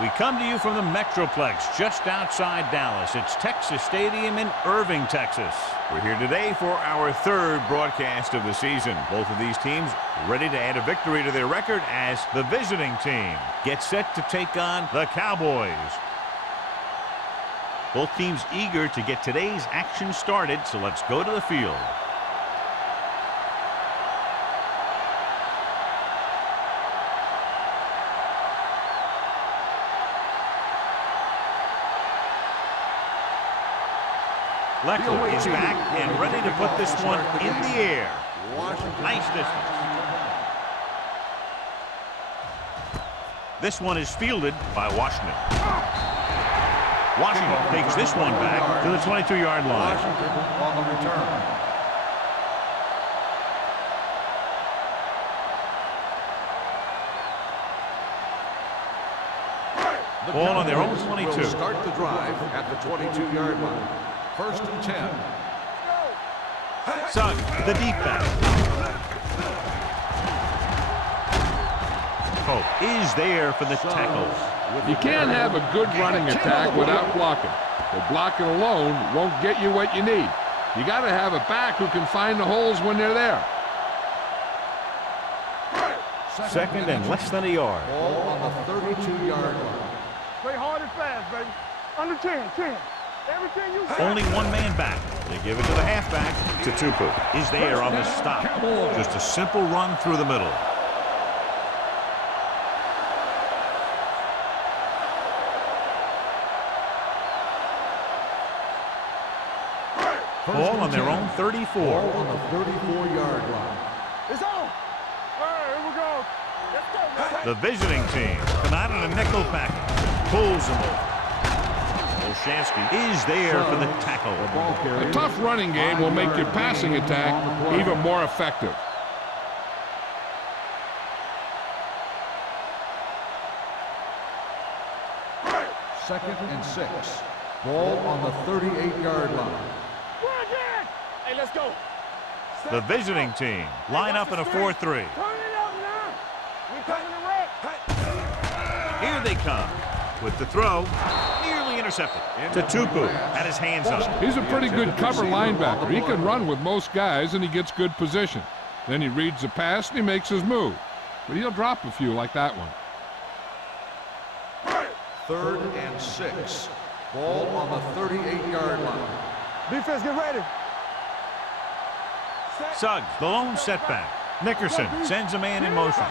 We come to you from the Metroplex just outside Dallas. It's Texas Stadium in Irving, Texas. We're here today for our third broadcast of the season. Both of these teams ready to add a victory to their record as the visiting team gets set to take on the Cowboys. Both teams eager to get today's action started, so let's go to the field. Leckler is back and ready to put this one in the air. Nice distance. This one is fielded by Washington. Washington takes this one back to the 22-yard line. Washington on the return. Ball on their own 22. Will start the drive at the 22-yard line. 1st and 10. Suggs, the deep back. Pope is there for the tackle. You can't have a good running attack without blocking. But blocking alone won't get you what you need. You got to have a back who can find the holes when they're there. Second and less than a yard. Ball on the 32-yard line. Play hard and fast, baby. Under 10. Everything you say. Only one man back. They give it to the halfback. Tupu is there on the stop. Just a simple run through the middle. Ball on their own 34. Ball on the 34-yard line. It's on. All right, here we go. Let's go, man. The visiting team come out in a nickel package. Pulls them over. Olshansky is there for the tackle. A tough running game will make your passing attack even more effective. Second and 6. Ball on the 38-yard line. Hey, let's go. The visiting team line up in a 4-3. Turn it up now. We coming to wreck. Here they come with the throw. Nearly intercepted. Tupu had his hands up. He's a pretty good cover linebacker. He can run with most guys, and he gets good position. Then he reads the pass, and he makes his move. But he'll drop a few like that one. 3rd and 6. Ball on the 38-yard line. Defense, get ready. Suggs, the lone setback. Nickerson sends a man in motion.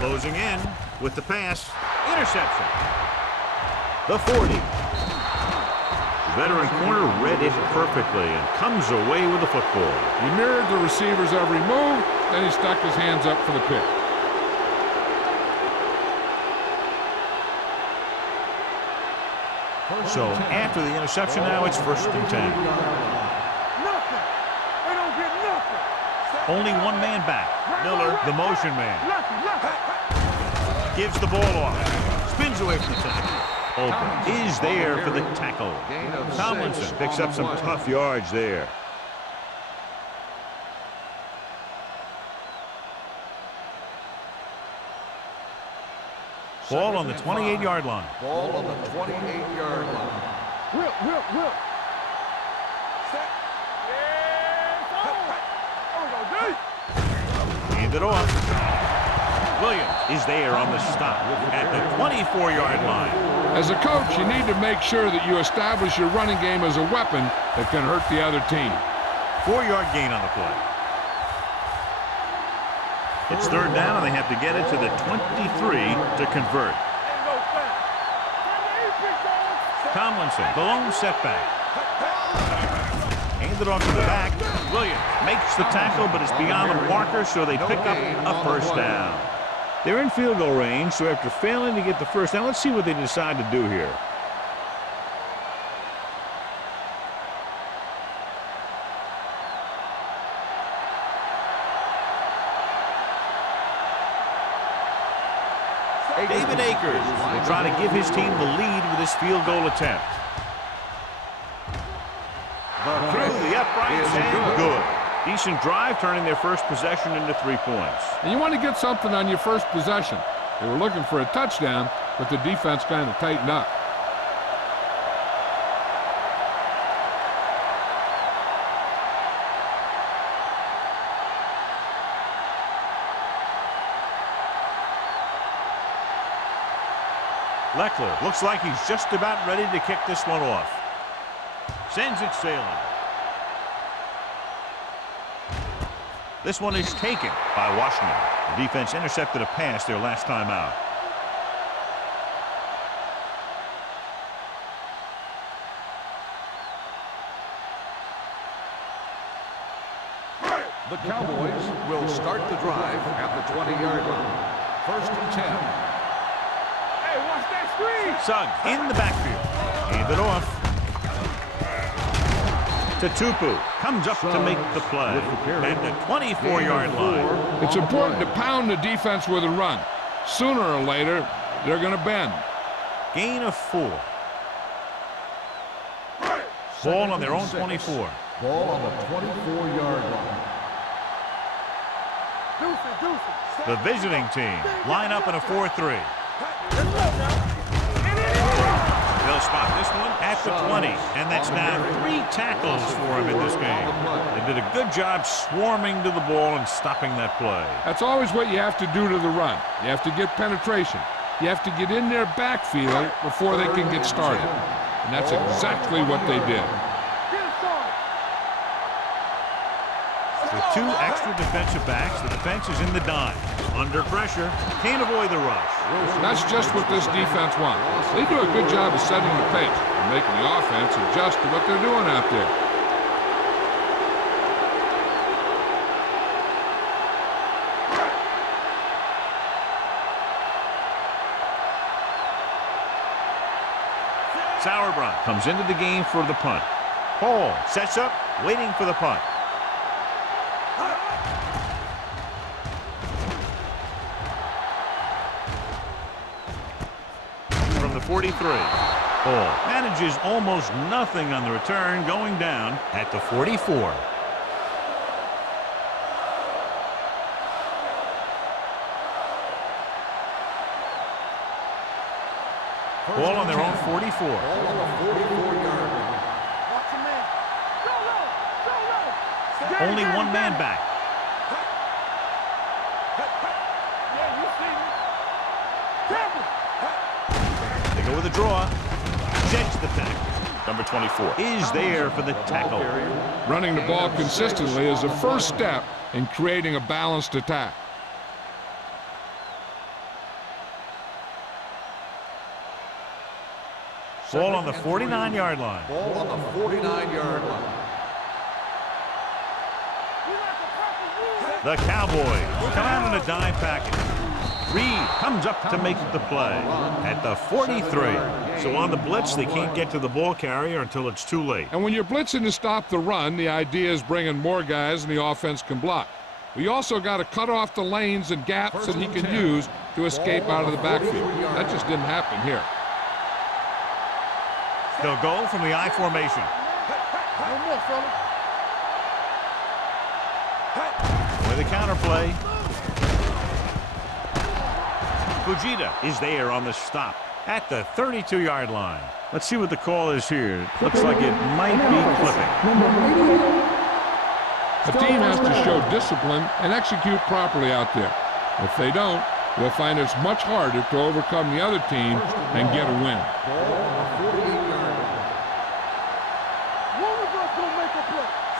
Closing in with the pass. Interception. The 40. Veteran corner read it perfectly and comes away with the football. He mirrored the receiver's every move, then he stuck his hands up for the pick. So after the interception now it's 1st and 10. Nothing. They don't get nothing. Only one man back. Miller, the motion man. Lucky. Gives the ball off. Spins away from the tackle. Open is there for the tackle. Tomlinson picks up some tough yards there. Ball on the 28-yard line. Ball on the 28-yard line. Whip. Hand it off. Williams is there on the stop at the 24-yard line. As a coach, you need to make sure that you establish your running game as a weapon that can hurt the other team. 4-yard gain on the play. It's 3rd down, and they have to get it to the 23 to convert. Tomlinson, the lone setback. Handed off to the back. Williams makes the tackle, but it's beyond the marker, so they pick up a 1st down. They're in field goal range, so after failing to get the 1st down, let's see what they decide to do here. David Akers will try to give his team the lead with this field goal attempt. Through the uprights and good. Decent drive, turning their first possession into 3 points. And you want to get something on your first possession. They were looking for a touchdown, but the defense kind of tightened up. Leckler looks like he's just about ready to kick this one off. Sends it sailing. This one is taken by Washington. The defense intercepted a pass their last time out. The Cowboys will start the drive at the 20-yard line. 1st and 10. Hey, watch that screen. Suggs in the backfield. Hand it off. To Tupu. Comes up to make the play. At the 24-yard line. It's important to pound the defense with a run. Sooner or later, they're going to bend. Gain of 4. Ball on their own 24. Ball on the 24-yard line. The visiting team line up in a 4-3. They'll spot this one at the 20, and that's now 3 tackles for him in this game. They did a good job swarming to the ball and stopping that play. That's always what you have to do to the run. You have to get penetration. You have to get in their backfield before they can get started. And that's exactly what they did. With 2 extra defensive backs, the defense is in the dime. Under pressure, can't avoid the rush. That's just what this defense wants. They do a good job of setting the pace and making the offense adjust to what they're doing out there. Sauerbrunn comes into the game for the punt. Hall sets up, waiting for the punt. From the 43. Hall manages almost nothing on the return, going down at the 44. Ball on their own 44. Ball on the 44-yard line. Watch your man. Go low. Go low. Only one man back. Yeah, you see me. Careful. They go with a draw. Jets the tackle. Number 24 is there for the tackle. Running the ball consistently is the first step in creating a balanced attack. Ball on the 49-yard line. Ball on the 49-yard line. The Cowboys come out in a dime package. Reed comes up to make the play at the 43. So on the blitz, they can't get to the ball carrier until it's too late. And when you're blitzing to stop the run, the idea is bringing more guys and the offense can block. We also got to cut off the lanes and gaps that he can use to escape out of the backfield. That just didn't happen here. They'll go from the I formation. No more, fella. With a counterplay. Fujita is there on the stop at the 32-yard line. Let's see what the call is here. Looks like it might be clipping. The team has to show discipline and execute properly out there. If they don't, they'll find it's much harder to overcome the other team and get a win.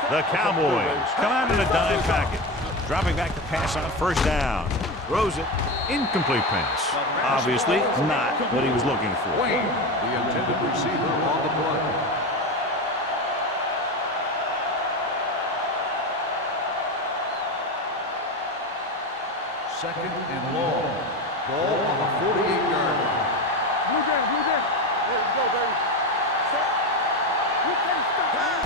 The Cowboys come out in a dime package. Dropping back to pass on 1st down. Throws it. Incomplete pass. Obviously not what he was looking for. Wayne, the intended receiver on the play. Second and long. Ball on the 48-yard line. Blue down, blue down. There we go, baby. Set. You can't stop.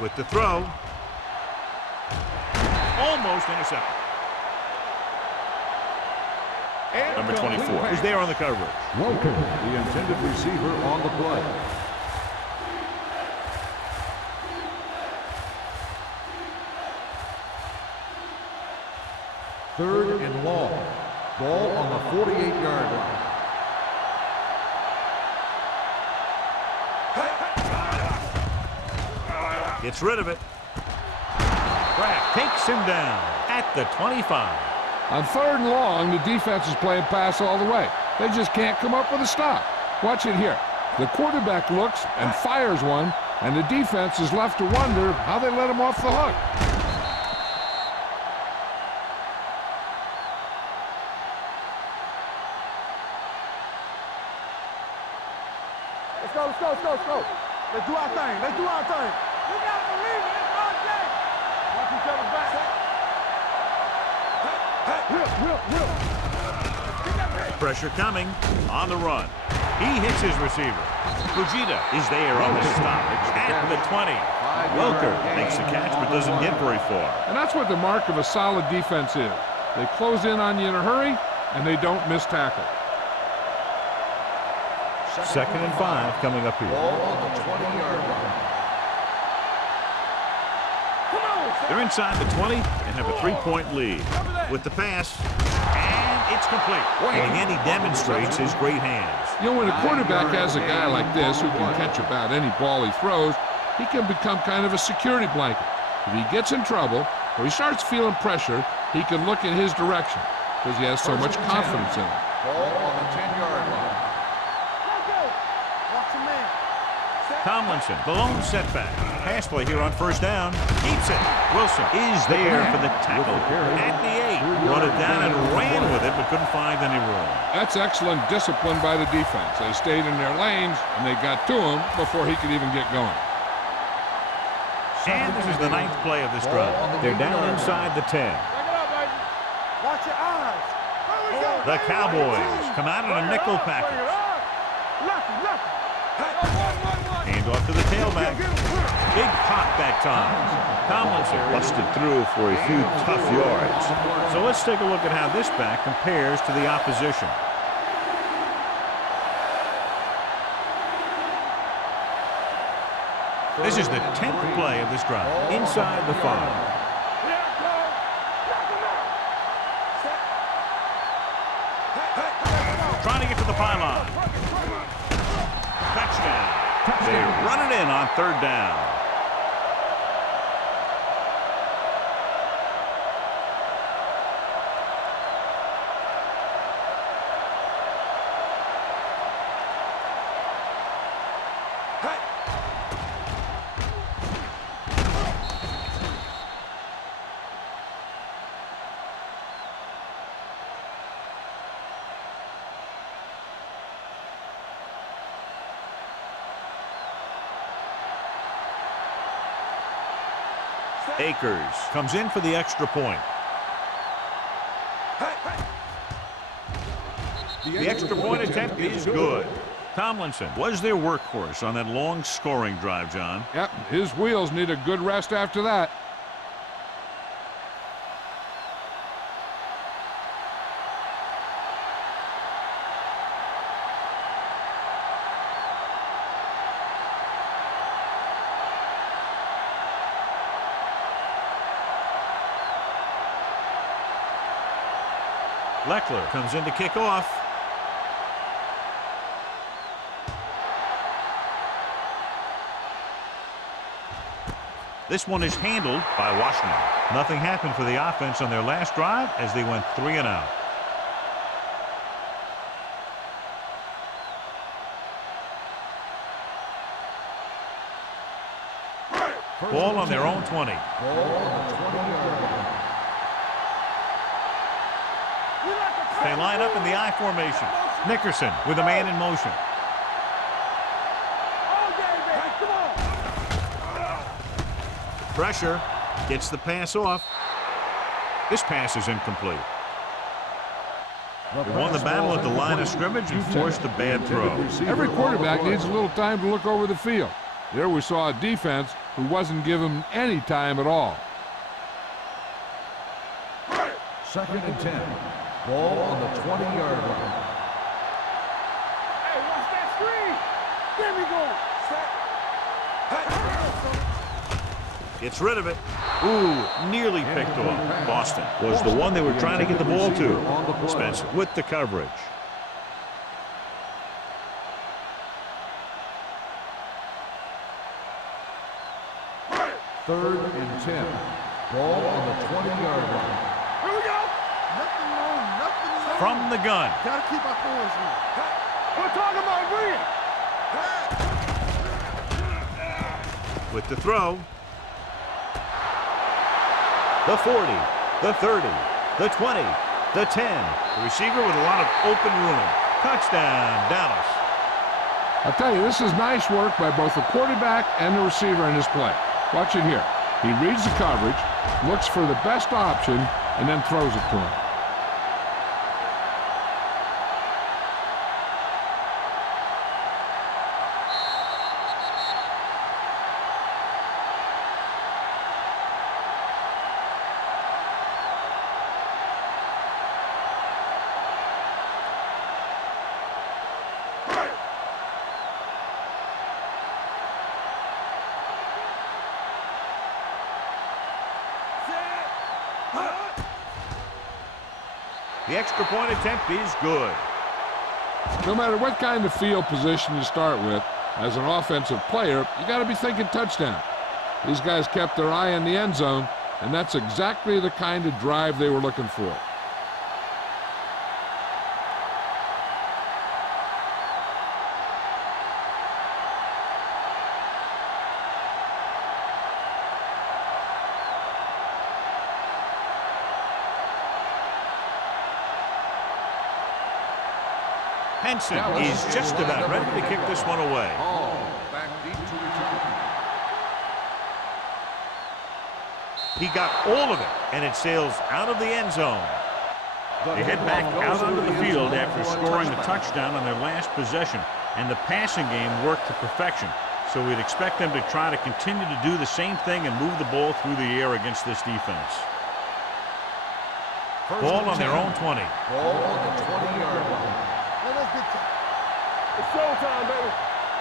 With the throw. Almost intercepted. Number 24 is there on the coverage. Welcome, the intended receiver on the play. 3rd and long. Ball on the 48-yard line. Gets rid of it. Kraft takes him down at the 25. On 3rd and long, the defense is playing pass all the way. They just can't come up with a stop. Watch it here. The quarterback looks and fires one, and the defense is left to wonder how they let him off the hook. Let's go, let's go, let's go, let's go. Let's do our thing. Let's do our thing. We got to believe it. It's our day. Watch each other's back. Pressure coming on the run. He hits his receiver. Fujita is there on the stop at the 20. Welker makes the catch but doesn't get very far. And that's what the mark of a solid defense is. They close in on you in a hurry, and they don't miss tackle. 2nd and 5 coming up here. Ball on the 20-yard line. They're inside the 20 and have a 3-point lead. With the pass, and it's complete. And again, he demonstrates his great hands. You know, when a quarterback has a guy like this who can catch about any ball he throws, he can become kind of a security blanket. If he gets in trouble or he starts feeling pressure, he can look in his direction because he has so much confidence in him. Ball on the 10-yard line. Tomlinson, the lone setback. Pass play here on 1st down. Keeps it. Wilson is there for the tackle at the 8. Brought it down and ran with it, but couldn't find any room. That's excellent discipline by the defense. They stayed in their lanes, and they got to him before he could even get going. And this is the 9th play of this drive. They're down inside the 10. Watch your eyes. The Cowboys come out in a nickel package. Hand off to the tailback. Big pop that time. Tomlinson busted through for a few tough yards. So let's take a look at how this back compares to the opposition. This is the 10th play of this drive. Inside the 5. Trying to get to the pylon. Touchdown. They run it in on 3rd down. Akers comes in for the extra point. The extra point attempt is good. Tomlinson was their workhorse on that long scoring drive, John. Yep, his wheels need a good rest after that. Leckler comes in to kick off. This one is handled by Washington. Nothing happened for the offense on their last drive as they went 3 and out. Ball on their own 20. Ball on the 20-yard line. They line up in the I formation. Nickerson with a man in motion. Pressure. Gets the pass off. This pass is incomplete. They won the battle at the line of scrimmage and forced a bad throw. Every quarterback needs a little time to look over the field. There we saw a defense who wasn't given any time at all. 2nd and 10. Ball on the 20-yard line. Hey, watch that screen. There we go. Gets rid of it. Ooh, nearly picked off. Boston was the one they were trying to get the ball to. Spencer with the coverage. Third and 10. Ball on the 20-yard line. Here we go. Nothing wrong, nothing wrong. From the gun. Gotta keep our points in. We're talking about green. With the throw. The 40, the 30, the 20, the 10. The receiver with a lot of open room. Touchdown, Dallas. I'll tell you, this is nice work by both the quarterback and the receiver in this play. Watch it here. He reads the coverage, looks for the best option, and then throws it to him. The extra point attempt is good. No matter what kind of field position you start with, as an offensive player, you got to be thinking touchdown. These guys kept their eye on the end zone, and that's exactly the kind of drive they were looking for. Henson is just about ready to kick this one away. Back deep to return. He got all of it, and it sails out of the end zone. They head back out onto the field after scoring a touchdown on their last possession, and the passing game worked to perfection. So we'd expect them to try to continue to do the same thing and move the ball through the air against this defense. Ball on their own 20. Ball on the 20-yard line. Let's get to it's showtime, baby.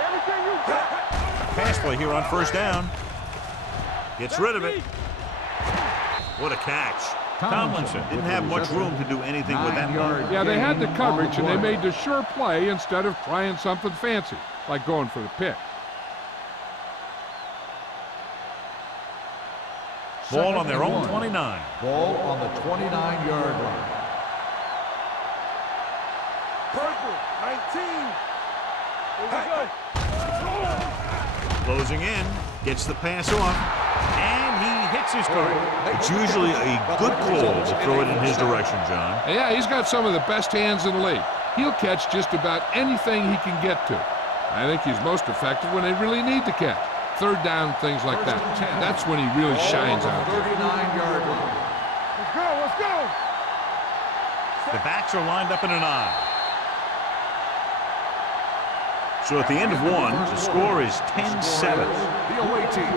Everything you got. Pass play here on first down. Gets rid of it. What a catch. Tomlinson didn't have much room to do anything with that one. Yeah, they had the coverage, and they made the sure play instead of trying something fancy, like going for the pick. Ball on their own 29. Ball on the 29-yard line. Purple, 19. Here we go. Closing in. Gets the pass off. And he hits his target. It's usually a good call to throw it in his direction, John. Yeah, he's got some of the best hands in the league. He'll catch just about anything he can get to. I think he's most effective when they really need to catch. Third down, things like that. That's when he really shines out there. 39-yard line. Let's go, let's go. The backs are lined up in an I. So at the end of one, the score is 10-7. The away team,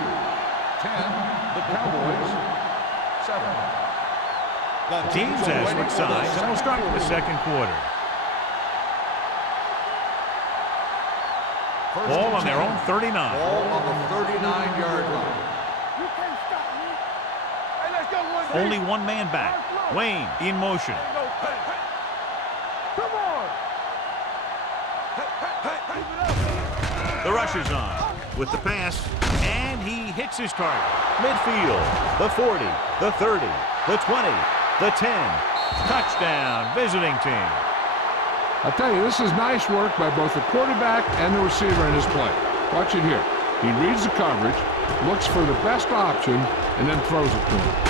10. The Cowboys, 7. The teams have switched sides, and we'll start with the second quarter. Ball on their own 39. Ball on the 39-yard line. You can't stop me. Hey, let's go one. Only one man back. Wayne in motion. No pain. Come on. Keep it up. The rush is on with the pass, and he hits his target. Midfield, the 40, the 30, the 20, the 10. Touchdown, visiting team. I'll tell you, this is nice work by both the quarterback and the receiver in his play. Watch it here. He reads the coverage, looks for the best option, and then throws it to him.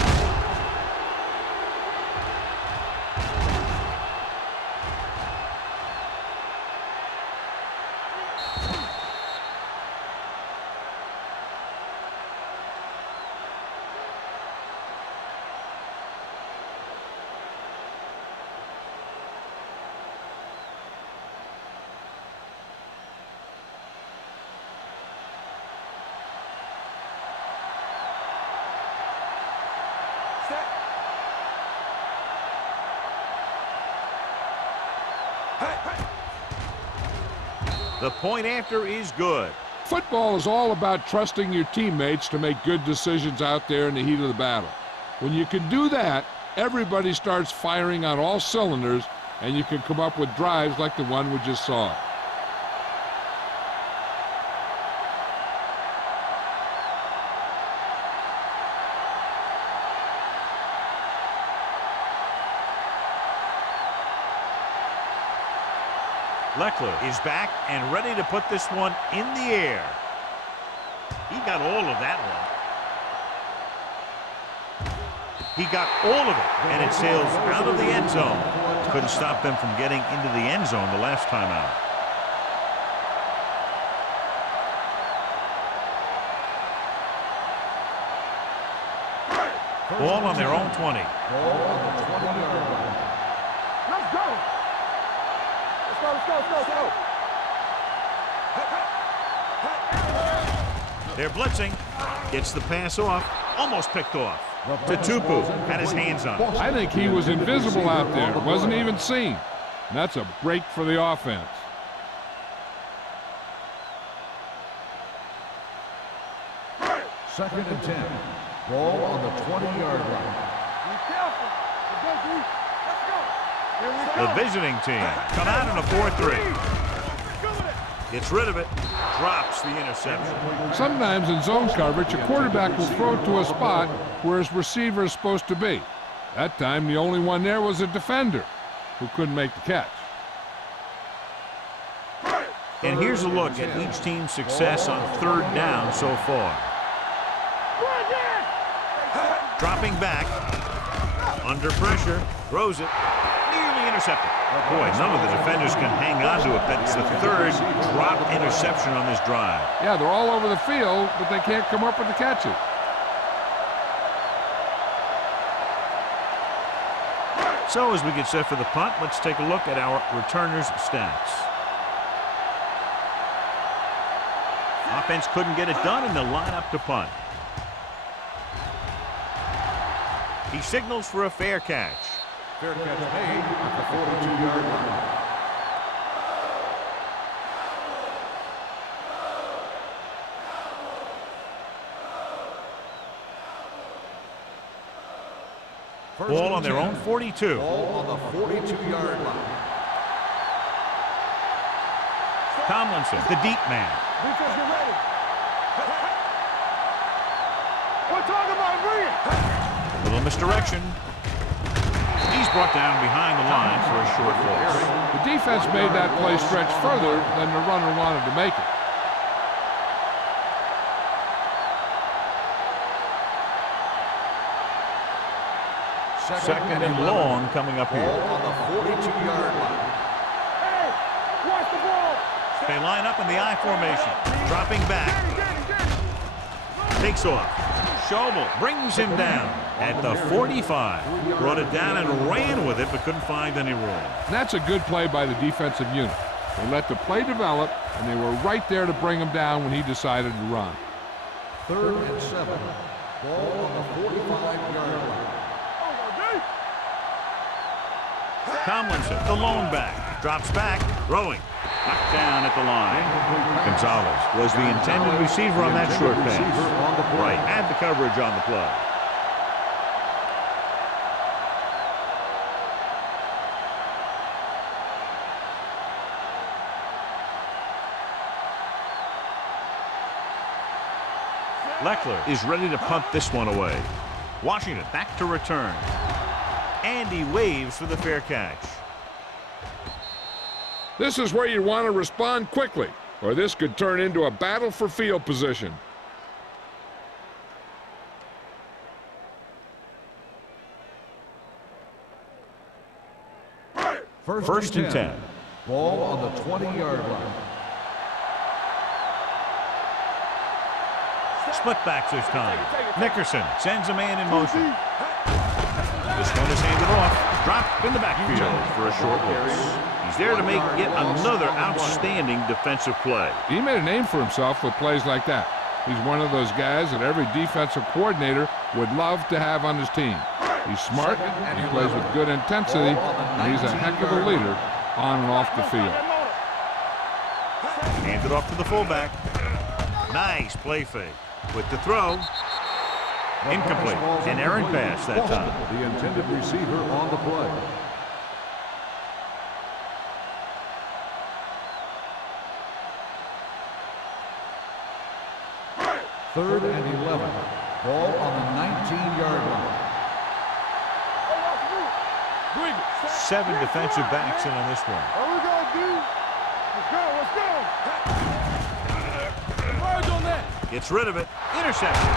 The point after is good. Football is all about trusting your teammates to make good decisions out there in the heat of the battle. When you can do that, everybody starts firing on all cylinders, and you can come up with drives like the one we just saw. Leckler is back and ready to put this one in the air. He got all of that one. He got all of it, and it sails out of the end zone. Couldn't stop them from getting into the end zone the last time out. Ball on their own 20. Ball on the 20-yard line. Let's go. Let's go. They're blitzing. Gets the pass off. Almost picked off. Tupu had his hands on it. I think he was invisible out there. Wasn't even seen. And that's a break for the offense. Second and 10. Ball on the 20-yard line. Be careful. Let's go, D. Let's go. Here we go. The visiting team come out in a 4-3. Gets rid of it. Drops the interception. Sometimes in zone coverage, a quarterback will throw it to a spot where his receiver is supposed to be. That time, the only one there was a defender who couldn't make the catch. And here's a look at each team's success on third down so far. Dropping back. Under pressure. Throws it. Nearly intercepted. Boy, none of the defenders can hang on to it. That's the third drop interception on this drive. Yeah, they're all over the field, but they can't come up with the catches. So as we get set for the punt, let's take a look at our returners' stats. Offense couldn't get it done, and they'll line up to punt. He signals for a fair catch. Fair catch made at the 42-yard line. Ball on their own 42. Ball on the 42-yard line. Tomlinson, the deep man. Defense, get ready. We're talking about green. A little misdirection. He's brought down behind the line for a short loss. The defense made that play stretch further than the runner wanted to make it. Second and long coming up here. Ball on the 42-yard line. Hey, watch the ball. They line up in the I formation. Dropping back. Takes off. Schobel brings him down at the 45. Brought it down and ran with it, but couldn't find any room. And that's a good play by the defensive unit. They let the play develop, and they were right there to bring him down when he decided to run. Third and 7. Ball on the 45-yard line. Tomlinson, the lone back, drops back, throwing. Knocked down at the line. Gonzalez was the intended receiver on that short pass. Right, had the coverage on the play. Leckler is ready to punt this one away. Washington back to return. And he waves for the fair catch. This is where you want to respond quickly, or this could turn into a battle for field position. First and 10. Ball on the 20-yard line. Split backs this time. Nickerson sends a man in motion. This one is handed off. Dropped in the backfield for a short loss. He's there to make yet another outstanding defensive play. He made a name for himself with plays like that. He's one of those guys that every defensive coordinator would love to have on his team. He's smart, he plays with good intensity, and he's a heck of a leader on and off the field. Handed off to the fullback. Nice play fake. With the throw. The Incomplete. pass falls An errant incomplete. pass that Boston, time. the intended receiver on the play. Third and 11. Ball on the 19-yard line. 7 defensive backs in on this one. There we go, D. Let's go, let's go. Merge on that. Gets rid of it. Interception.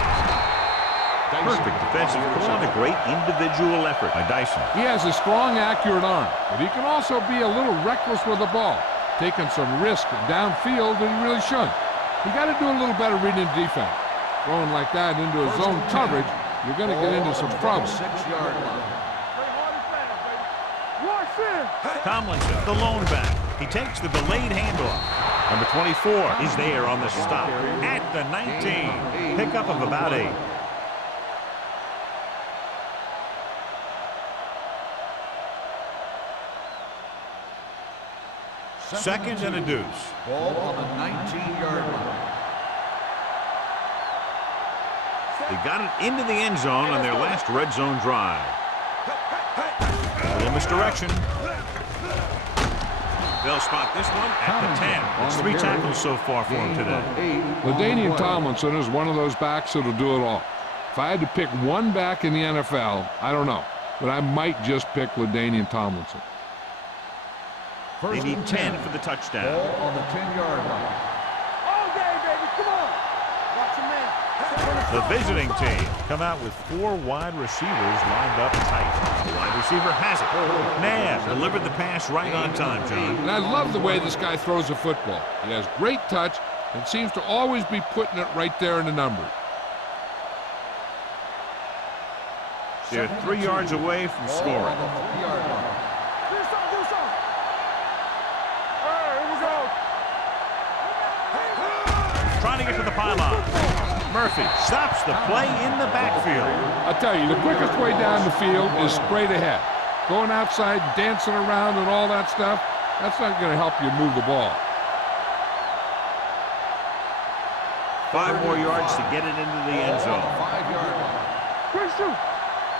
Perfect defensive call and a great individual effort by Dyson. He has a strong, accurate arm, but he can also be a little reckless with the ball, taking some risk downfield that he really shouldn't. You got to do a little better reading defense. Throwing like that into a zone coverage, you're going to get into some trouble. 6-yard line. Tomlinson, the lone back. He takes the delayed handoff. Number 24 is there on the stop at the 19. Pickup of about 8. Second and a deuce. Ball on the 19-yard line. They got it into the end zone on their last red zone drive. A little misdirection. They'll spot this one at the 10. It's 3 tackles so far for him today. LaDainian Tomlinson is one of those backs that'll do it all. If I had to pick one back in the NFL, I don't know, but I might just pick LaDainian Tomlinson. They need 10 for the touchdown. Ball on the 10-yard line. All day, baby, come on. Watch your man. The visiting team come out with 4 wide receivers lined up tight. The wide receiver has it. Nabb delivered the pass right on time, John. And I love the way this guy throws the football. He has great touch and seems to always be putting it right there in the numbers. They're 3 yards away from Ball scoring. on the 3-yard line. Do something, do something. All right, here we go. Trying to get to the pylon. Murphy stops the play in the backfield. I'll tell you, the quickest way down the field is straight ahead. Going outside, dancing around and all that stuff, that's not going to help you move the ball. 5 more yards to get it into the end zone. 5-yard line. Quick shoot.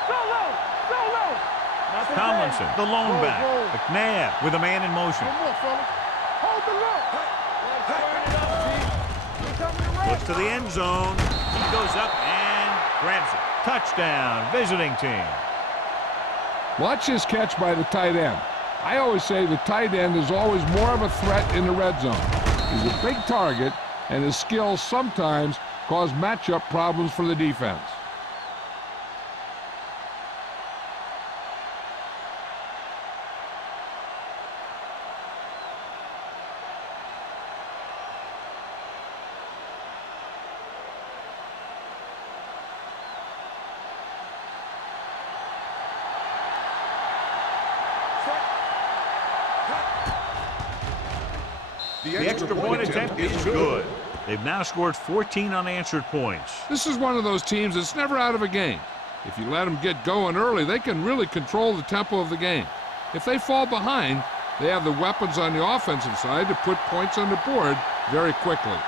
Go low, go low. Tomlinson, the lone back. McNabb with a man in motion. One more, fella. Hold the look. Looks to the end zone. He goes up and grabs it. Touchdown, visiting team. Watch this catch by the tight end. I always say the tight end is always more of a threat in the red zone. He's a big target, and his skills sometimes cause matchup problems for the defense. The extra point attempt is good. They've now scored 14 unanswered points. This is one of those teams that's never out of a game. If you let them get going early, they can really control the tempo of the game. If they fall behind, they have the weapons on the offensive side to put points on the board very quickly.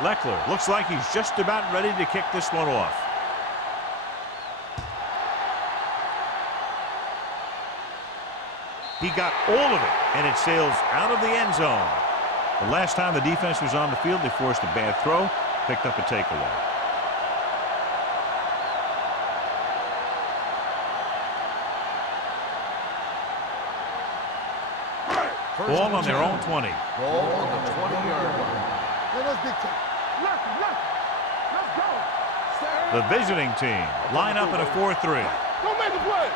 Leckler looks like he's just about ready to kick this one off. He got all of it, and it sails out of the end zone. The last time the defense was on the field, they forced a bad throw, picked up a takeaway. Ball on their own 20. Ball on the 20-yard line. Let's dictate. Let's go. The visiting team line up in a 4-3. Don't make the play.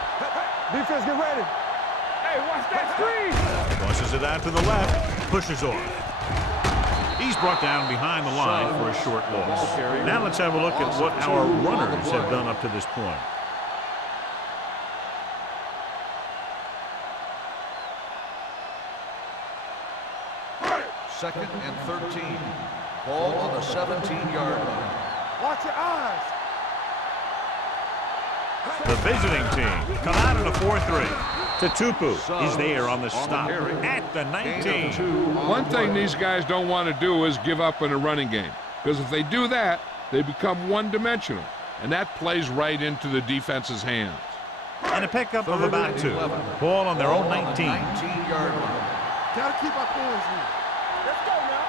Defense, get ready. Hey, watch that screen. Tosses it out to the left, pushes off. He's brought down behind the line for a short loss. Now let's have a look at what our runners have done up to this point. Second and 13. Ball on the 17-yard line. Watch your eyes. The visiting team come out in a 4-3. Tutupu is there on the stop at the 19. One thing these guys don't want to do is give up in a running game, because if they do that, they become one-dimensional, and that plays right into the defense's hands. And a pickup of about 2. Ball on their own 19. 19-yard line. Gotta keep our points here. Let's go now.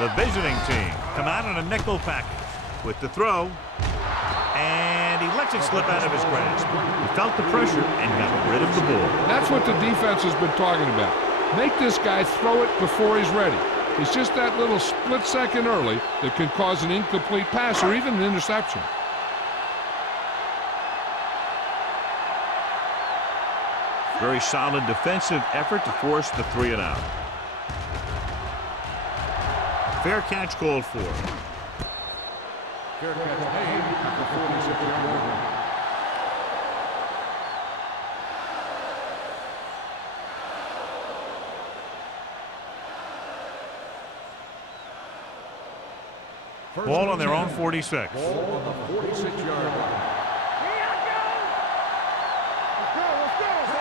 The visiting team come out in a nickel package with the throw, and he lets it slip out of his grasp. He felt the pressure and got rid of the ball. That's what the defense has been talking about. Make this guy throw it before he's ready. It's just that little split second early that can cause an incomplete pass or even an interception. Very solid defensive effort to force the 3 and out. Fair catch called for. Fair catch made at the 46-yard line. Ball on their own 46. Ball on the 46-yard line.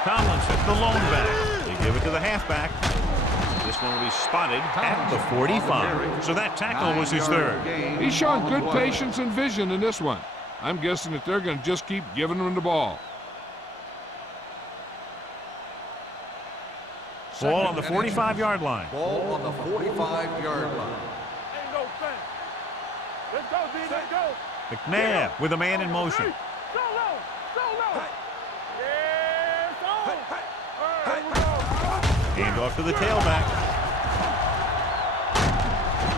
Tomlinson, the lone back. They give it to the halfback. This one will be spotted at the 45. So that tackle was his third. He's shown good patience and vision in this one. I'm guessing that they're going to just keep giving him the ball. Ball on the 45-yard line. Ball on the 45-yard line. Ain't no thing. Let's go, D. Let's go. McNabb with a man in motion. Solo. Solo. Yes. On. Here we go. Hand off to the tailback.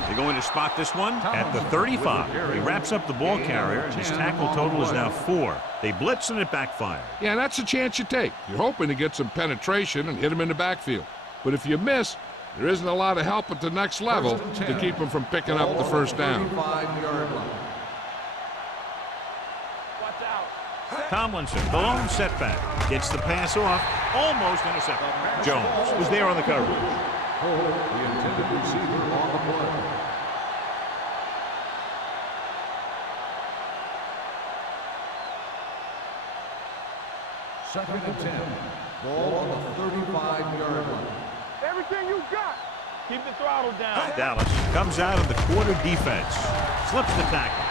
They're going to spot this one at the 35. He wraps up the ball carrier. His tackle total is now 4. They blitz and it backfires. Yeah, that's a chance you take. You're hoping to get some penetration and hit him in the backfield. But if you miss, there isn't a lot of help at the next level to keep him from picking up the first down. 35-yard line. Watch out. Tomlinson, the lone setback, gets the pass off, almost intercepted. Jones was there on the coverage. Hold the intended receiver on the play. Second and 10. Ball on the 35-yard line. Everything you got. Keep the throttle down. Dallas comes out of the quarter defense, slips the tackle.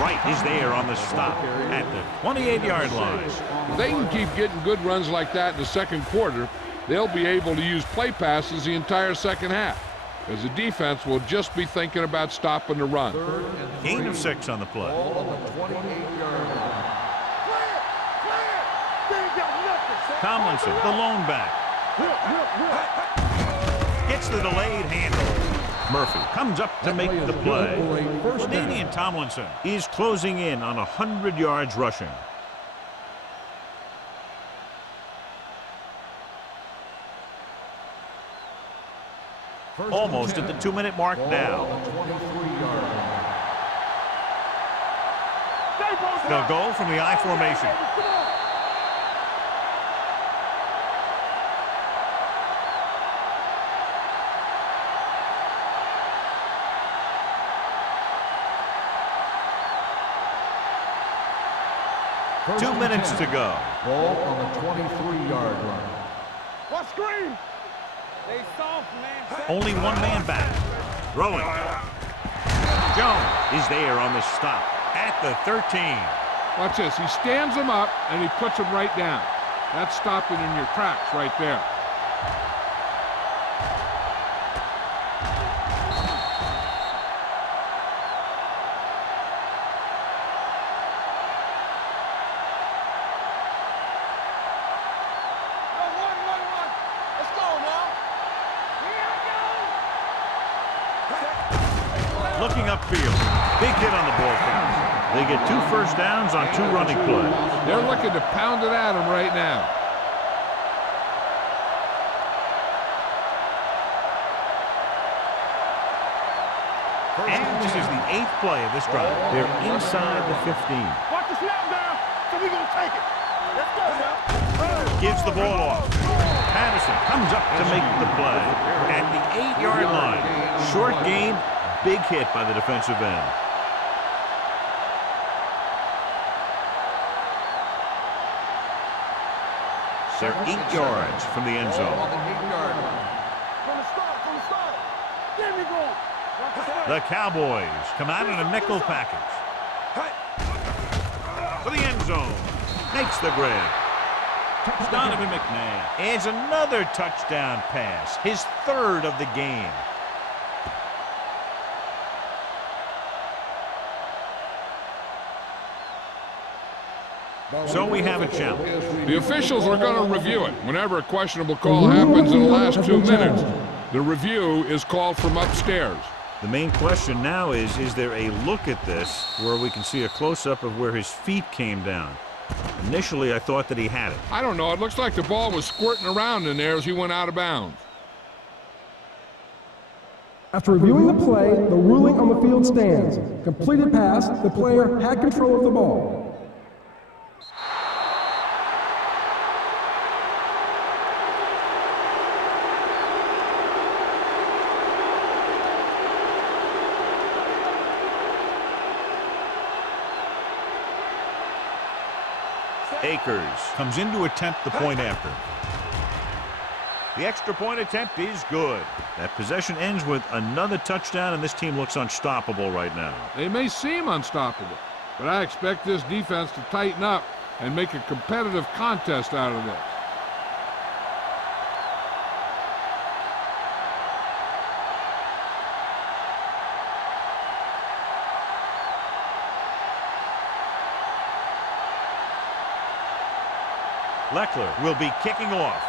Wright is there on the stop at the 28-yard line. If they can keep getting good runs like that in the second quarter, they'll be able to use play passes the entire second half, as the defense will just be thinking about stopping the run. Gain of 6 on the play. Ball on the 28-yard line. Tomlinson, the lone back. Gets the delayed handoff. Murphy comes up to make the play. Canadian Tomlinson is closing in on 100 yards rushing. Almost at the 2-minute mark now. They'll go from the I formation. First 2 and minutes 10. to go. Ball on the 23-yard line. What screen? They soft, man. Only one man back. Throwing. Jones is there on the stop at the 13. Watch this. He stands him up, and he puts him right down. That's stopping in your tracks right there. Looking upfield. Big hit on the ball count. They get 2 first downs on 2 running plays. They're looking to pound it at him right now. And this is the 8th play of this drive. They're inside the 15. Watch the snap down, so we gonna take it. Let's go now. Gives the ball off. Patterson comes up to make the play at the 8-yard line. Short gain, big hit by the defensive end. 2 minutes They're 8 yards from the end Ball on zone. the 8-yard line. From the start. Get me going. The Cowboys come out in a nickel package. For the end zone. Makes the grab. Donovan McNabb. Adds another touchdown pass. His 3rd of the game. So we have a challenge. The officials are going to review it. Whenever a questionable call happens in the last 2 minutes, the review is called from upstairs. The main question now is there a look at this where we can see a close-up of where his feet came down? Initially, I thought that he had it. I don't know. It looks like the ball was squirting around in there as he went out of bounds. After reviewing the play, the ruling on the field stands. Completed pass, the player had control of the ball. Akers comes in to attempt the point after. The extra point attempt is good. That possession ends with another touchdown, and this team looks unstoppable right now. They may seem unstoppable, but I expect this defense to tighten up and make a competitive contest out of this. Leckler will be kicking off.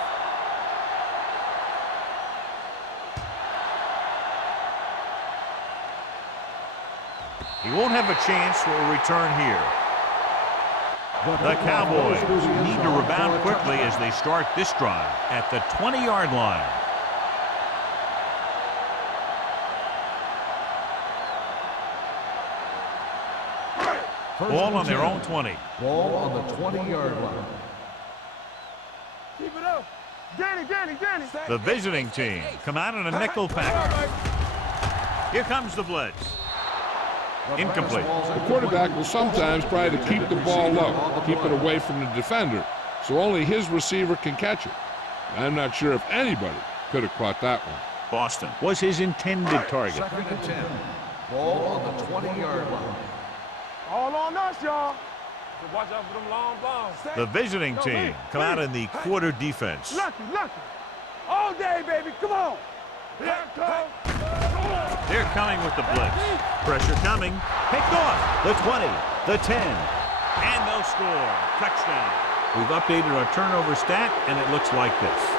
He won't have a chance for a return here. The Cowboys need to rebound quickly as they start this drive at the 20-yard line. Ball on their own 20. Ball on the 20-yard line. Keep it up. Danny. The visiting team come out in a nickel package. Here comes the blitz. Incomplete. The quarterback will sometimes try to keep the ball low, keep it away from the defender, so only his receiver can catch it. I'm not sure if anybody could have caught that one. Boston was his intended target. 2nd and 10. Ball on the 20-yard line. All on us, y'all. Watch out for them long balls. The visiting team come out in the quarter defense. Lucky. All day, baby. Come on. Here it comes. They're coming with the blitz. Pressure coming. Picked off. The 20, the 10. And they'll score. Touchdown. We've updated our turnover stat, and it looks like this.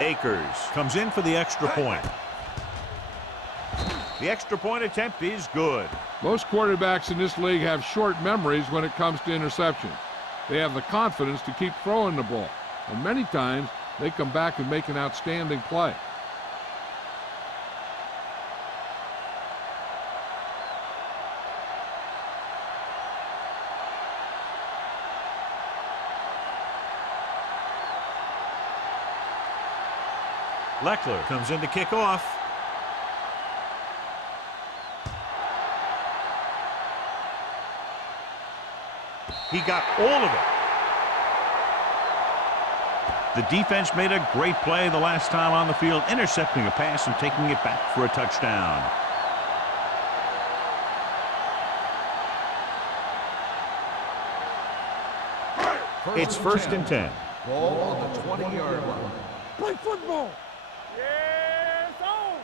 Akers comes in for the extra point. The extra point attempt is good. Most quarterbacks in this league have short memories when it comes to interceptions. They have the confidence to keep throwing the ball, and many times they come back and make an outstanding play. Leckler comes in to kick off. He got all of it. The defense made a great play the last time on the field, intercepting a pass and taking it back for a touchdown. It's 1st and 10. Ball on the 20-yard line. Play football. Yeah, it's on.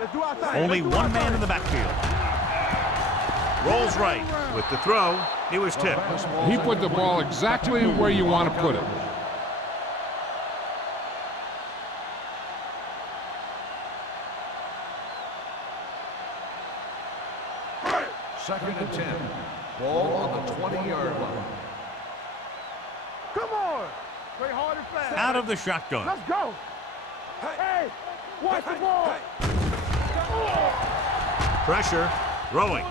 Let's do our thing. Only one man in the backfield. Rolls right. With the throw, it was tipped. He put the ball exactly where you want to put it. Second and 10. Ball on the 20-yard line. Come on. Play hard and fast. Out of the shotgun. Let's go. Hey, Watch the ball. Pressure. Throwing.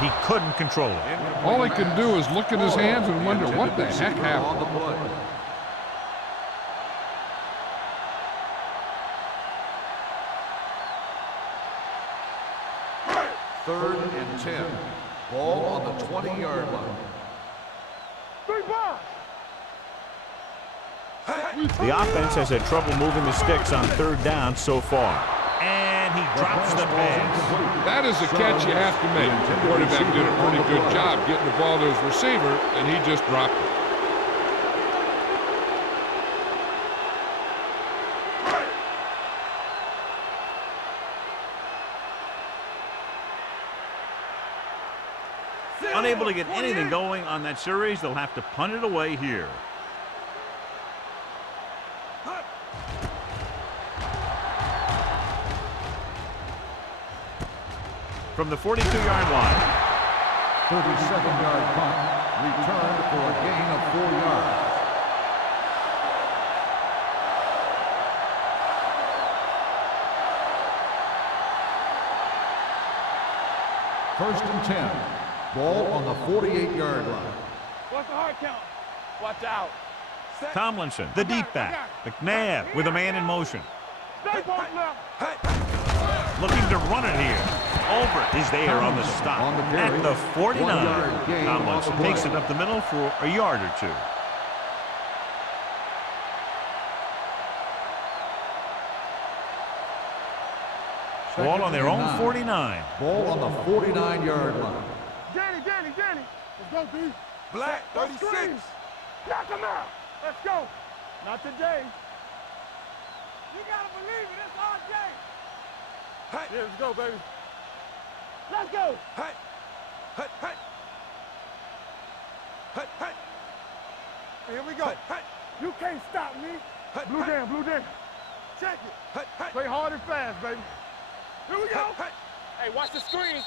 He couldn't control it. All he can do is look at his hands and wonder what the heck happened. On the play. Third and 10. Ball on the 20-yard line. 3 balls. The offense has had trouble moving the sticks on third down so far. And he drops the pass. That is a catch you have to make. The quarterback did a pretty good job getting the ball to his receiver, and he just dropped it. Unable to get anything going on that series, they'll have to punt it away here. From the 42-yard line. 37-yard punt. Returned for a gain of 4 yards. First and 10. Ball on the 48-yard line. What's the hard count? Watch out. Tomlinson, the deep back. McNabb with a man in motion. Stay post left. Looking to run it here. Over is there on the stop. On the carry. At the 49. 1-yard gain on the Tomlinson play. takes it up the middle for a yard or two. Ball on their own 49. Ball on the 49-yard line. Danny. Let's go, B. Black, 36. Knock him out. Let's go. Not today. You gotta believe it. It's RJ. Hey. Yeah, let's go, baby. Let's go. Hey. Here we go. You can't stop me. Blue down. Check it. Play hard and fast, baby. Here we go. Hey, watch the screen.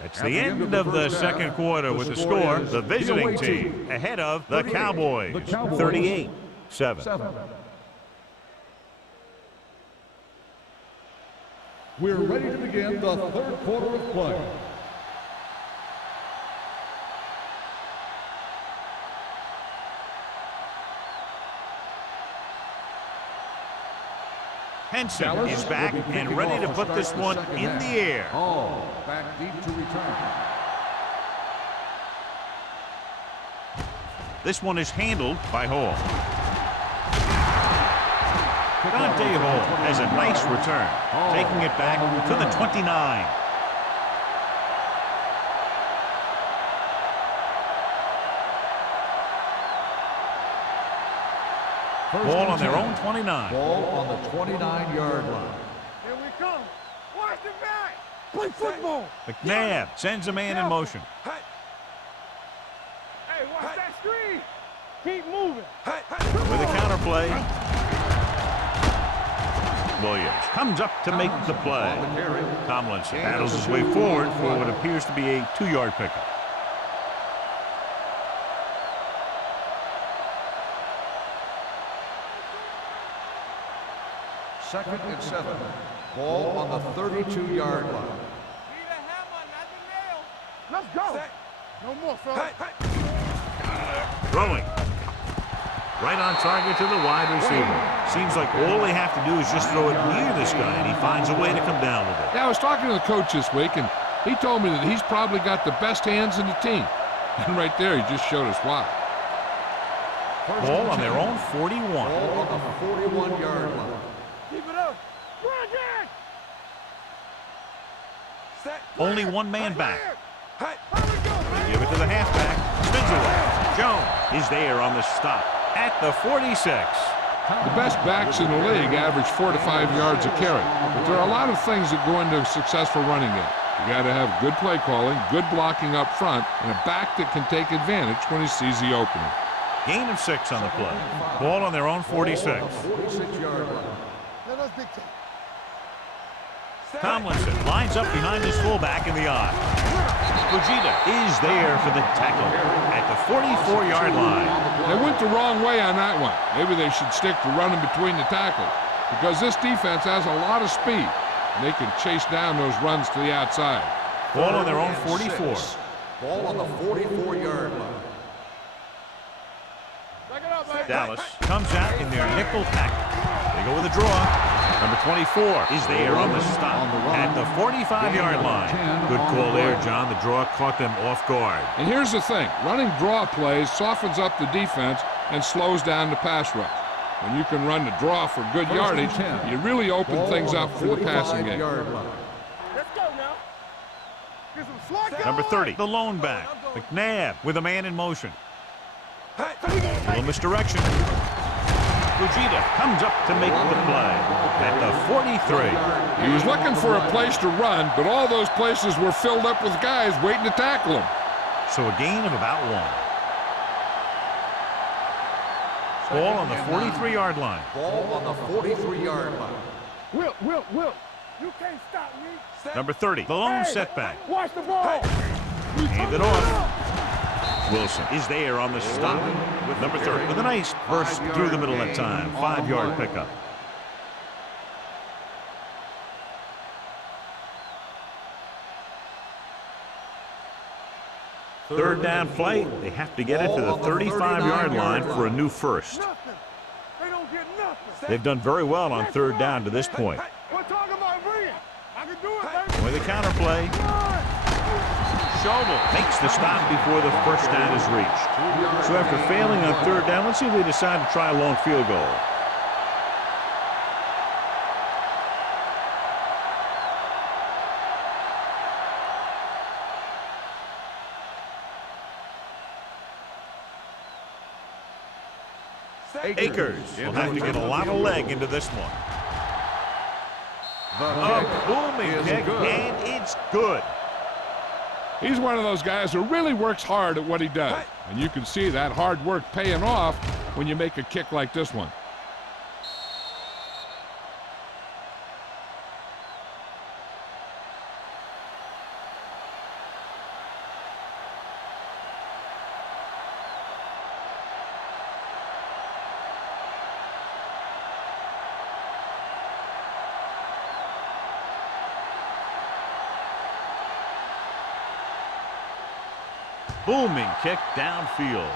That's the end of the second quarter with the score. The visiting team ahead of the Cowboys. 38-7. We're ready to begin the third quarter of play. Henson Dallas is back will be and kicking ready off to to put start this the one second in half. the air. Hall back deep to return. This one is handled by Hall. Dante Hall has a nice return, taking it back to the 29. Ball on their own 29. Ball on the 29-yard line. Here we come. Watch the back. Play football. McNabb sends a man in motion. Hey, watch that screen. Keep moving. With a counterplay. Williams comes up to make the play. Tomlinson battles his way forward for what appears to be a 2-yard pickup. Second and 7. Ball on the 32-yard line. Need a hammer, not the nail. Let's go. No more, fellas. Throwing. Right on target to the wide receiver. Seems like all they have to do is just throw it near this guy, and he finds a way to come down with it. Yeah, I was talking to the coach this week, and he told me that he's probably got the best hands in the team. And right there, he just showed us why. Ball on their own 41. Ball on the 41-yard line. Keep it up. Run, Jack. Only one man back. Hey, how we go, They give it to the halfback. Spins away. Jones is there on the stop at the 46. The best backs in the league average 4 to 5 yards a carry. But there are a lot of things that go into a successful running game. You got to have good play calling, good blocking up front, and a back that can take advantage when he sees the opening. Gain of 6 on the play. Ball on their own 46. 46-yard line. Let us dictate. Tomlinson lines up behind his fullback in the I. Fujita is there for the tackle at the 44-yard line. They went the wrong way on that one. Maybe they should stick to running between the tackles because this defense has a lot of speed. And they can chase down those runs to the outside. Ball on their own 44. Ball on the 44-yard line. Dallas comes out in their nickel package. They go with a draw. Number 24 is there on the stop at the 45-yard line. Good call there, John. The draw caught them off guard. And here's the thing. Running draw plays softens up the defense and slows down the pass rush. When you can run the draw for good yardage, you really open things up for the passing game. Let's go now. Get some slack. Number 30, the lone back. McNabb with a man in motion. A little misdirection. Fujita comes up to make the play at the 43. He was looking for a place to run, but all those places were filled up with guys waiting to tackle him. So a gain of about 1. Ball on the 43-yard line. Ball on the 43-yard line. Will. You can't stop me. Number 30, the lone setback. Watch the ball. Hand it off. Wilson is there on the stop with number 30 with a nice burst through the middle that time. 5-yard pickup. Third down play. They have to get it to the 35-yard line for a new first. They don't get nothing. They've done very well on third down to this point. We're talking about brilliant. I can do it, baby. With a counter play. Schobel makes the stop before the first down is reached. So after failing on third down, let's see if they decide to try a long field goal. Akers will have to get a lot of leg into this one. A booming kick, and it's good. He's one of those guys who really works hard at what he does. And you can see that hard work paying off when you make a kick like this one. Booming kick downfield.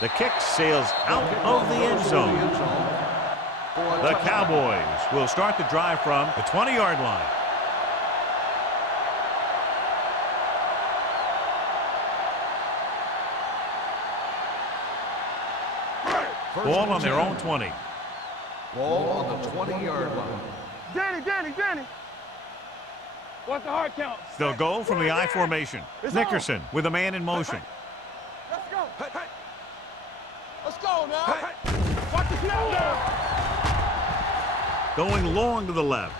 The kick sails out of the end zone. The Cowboys will start the drive from the 20-yard line. Ball on their own 20. Ball on the 20-yard line. Danny. What's the hard count? They'll go from the I formation. Nickerson with a man in motion. Let's go. Let's go now. Watch the snap now. Going long to the left.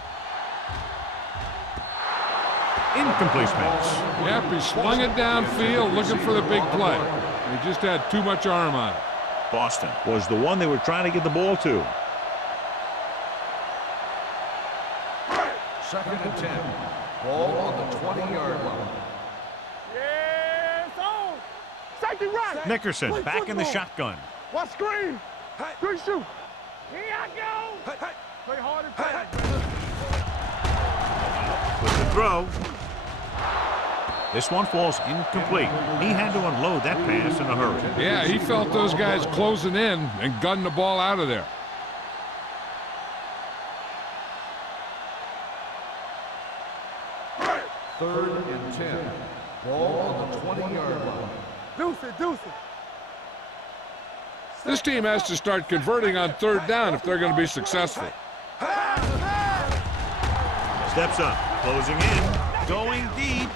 Incomplete pass. Yep, he slung it downfield looking for the big play. He just had too much arm on it. Boston was the one they were trying to get the ball to. 2nd and 10. Ball on the 20-yard line. Yes, on. Safety right. Nickerson Play back in the football. shotgun. Watch screen. Good shoot. Here I go. Play hard and fast. With the throw. This one falls incomplete. He had to unload that pass in a hurry. Yeah, he felt those guys closing in and gunned the ball out of there. Third and 10. Ball on the 20-yard line. Deuce it. This team has to start converting on third down if they're going to be successful. Steps up, closing in, going deep.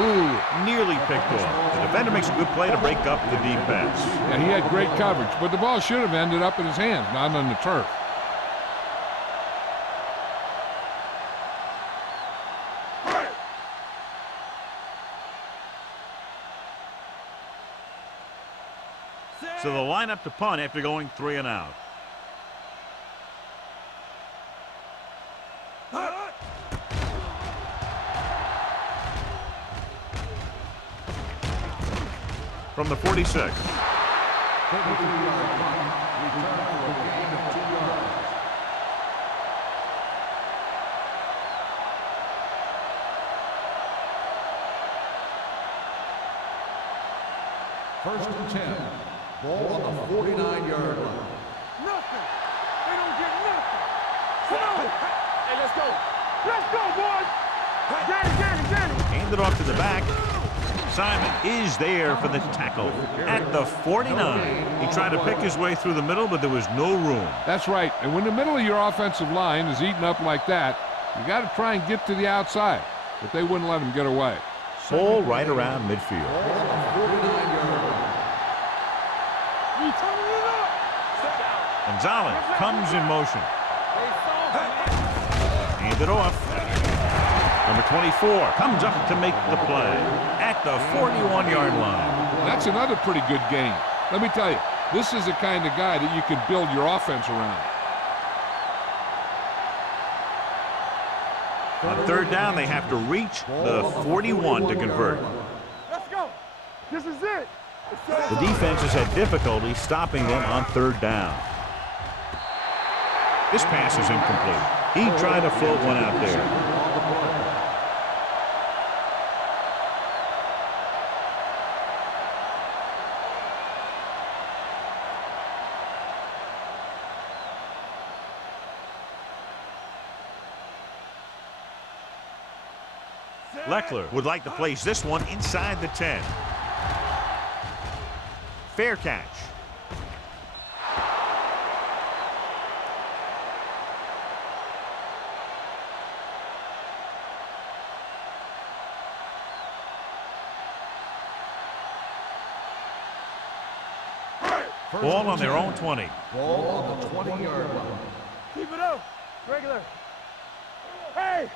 Ooh, nearly picked off. The defender makes a good play to break up the deep pass. Yeah, he had great coverage, but the ball should have ended up in his hands, not on the turf. So they'll line up to punt after going 3 and out. from the 46. 33-yard punt. Return for a gain of 2 yards. First and 10. Ball on the 49-yard line. Nothing. They don't get nothing. Come on. Hey, let's go. Let's go, boys. Danny. Handed off to the back. Simon is there for the tackle at the 49. He tried to pick his way through the middle, but there was no room. That's right. And when the middle of your offensive line is eaten up like that, you got to try and get to the outside. But they wouldn't let him get away. Ball right around midfield. Ball on the 49-yard line. We turning it up. Gonzalez comes in motion. Handed off. Number 24 comes up to make the play at the 41-yard line. That's another pretty good game. Let me tell you, this is the kind of guy that you can build your offense around. On third down, they have to reach the 41 to convert. Let's go. This is it. The defense has had difficulty stopping them on third down. This pass is incomplete. He tried to float one out there. Leckler would like to place this one inside the 10. Fair catch. Ball on their own 20. Ball on the 20-yard line. Keep it up. Regular. Hey,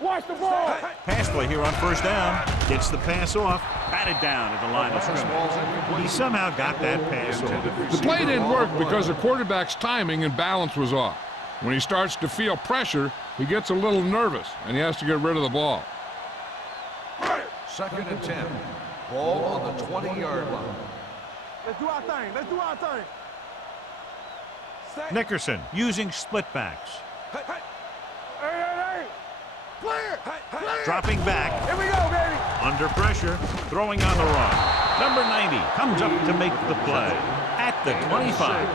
watch the ball. Pass play here on first down. Gets the pass off. Batted down at the line of scrimmage. He somehow got that pass off. The play didn't work because the quarterback's timing and balance was off. When he starts to feel pressure, he gets a little nervous, and he has to get rid of the ball. Second and 10. Ball on the 20-yard line. Let's do our thing. Let's do our thing. Nickerson using split backs. Hey. Clear. Dropping back. Here we go, baby. Under pressure. Throwing on the run. Number 90 comes up to make the play at the 25.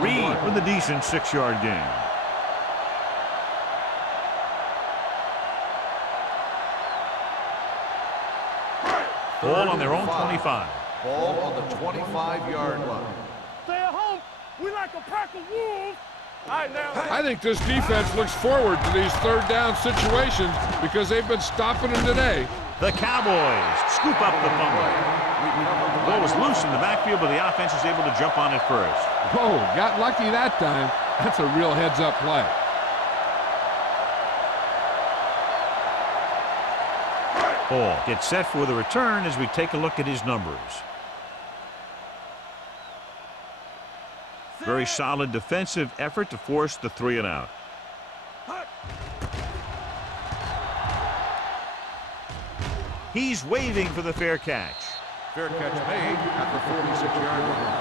Reed with a decent 6-yard gain. Ball on their own 25. Ball on the 25-yard line. Stay at home. We like a pack of wolves. All right, now. I think this defense looks forward to these third down situations because they've been stopping them today. The Cowboys scoop up the fumble. The ball was loose in the backfield, but the offense is able to jump on it first. Whoa, got lucky that time. That's a real heads-up play. Ball gets set for the return as we take a look at his numbers. Very solid defensive effort to force the 3 and out. He's waving for the fair catch. Fair catch made at the 46-yard line.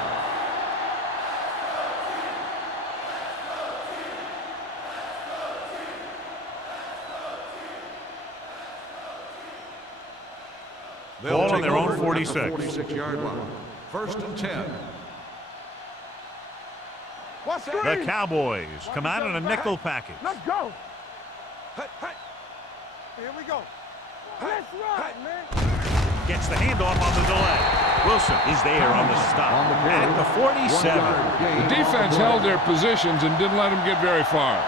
Ball on their own 46. 46-yard line. First and 10. What's The Cowboys come out in a nickel package. Let's go. Here we go. Let's run, man. Gets the handoff on the delay. Wilson is there on the stop at the 47. The defense held their positions and didn't let them get very far.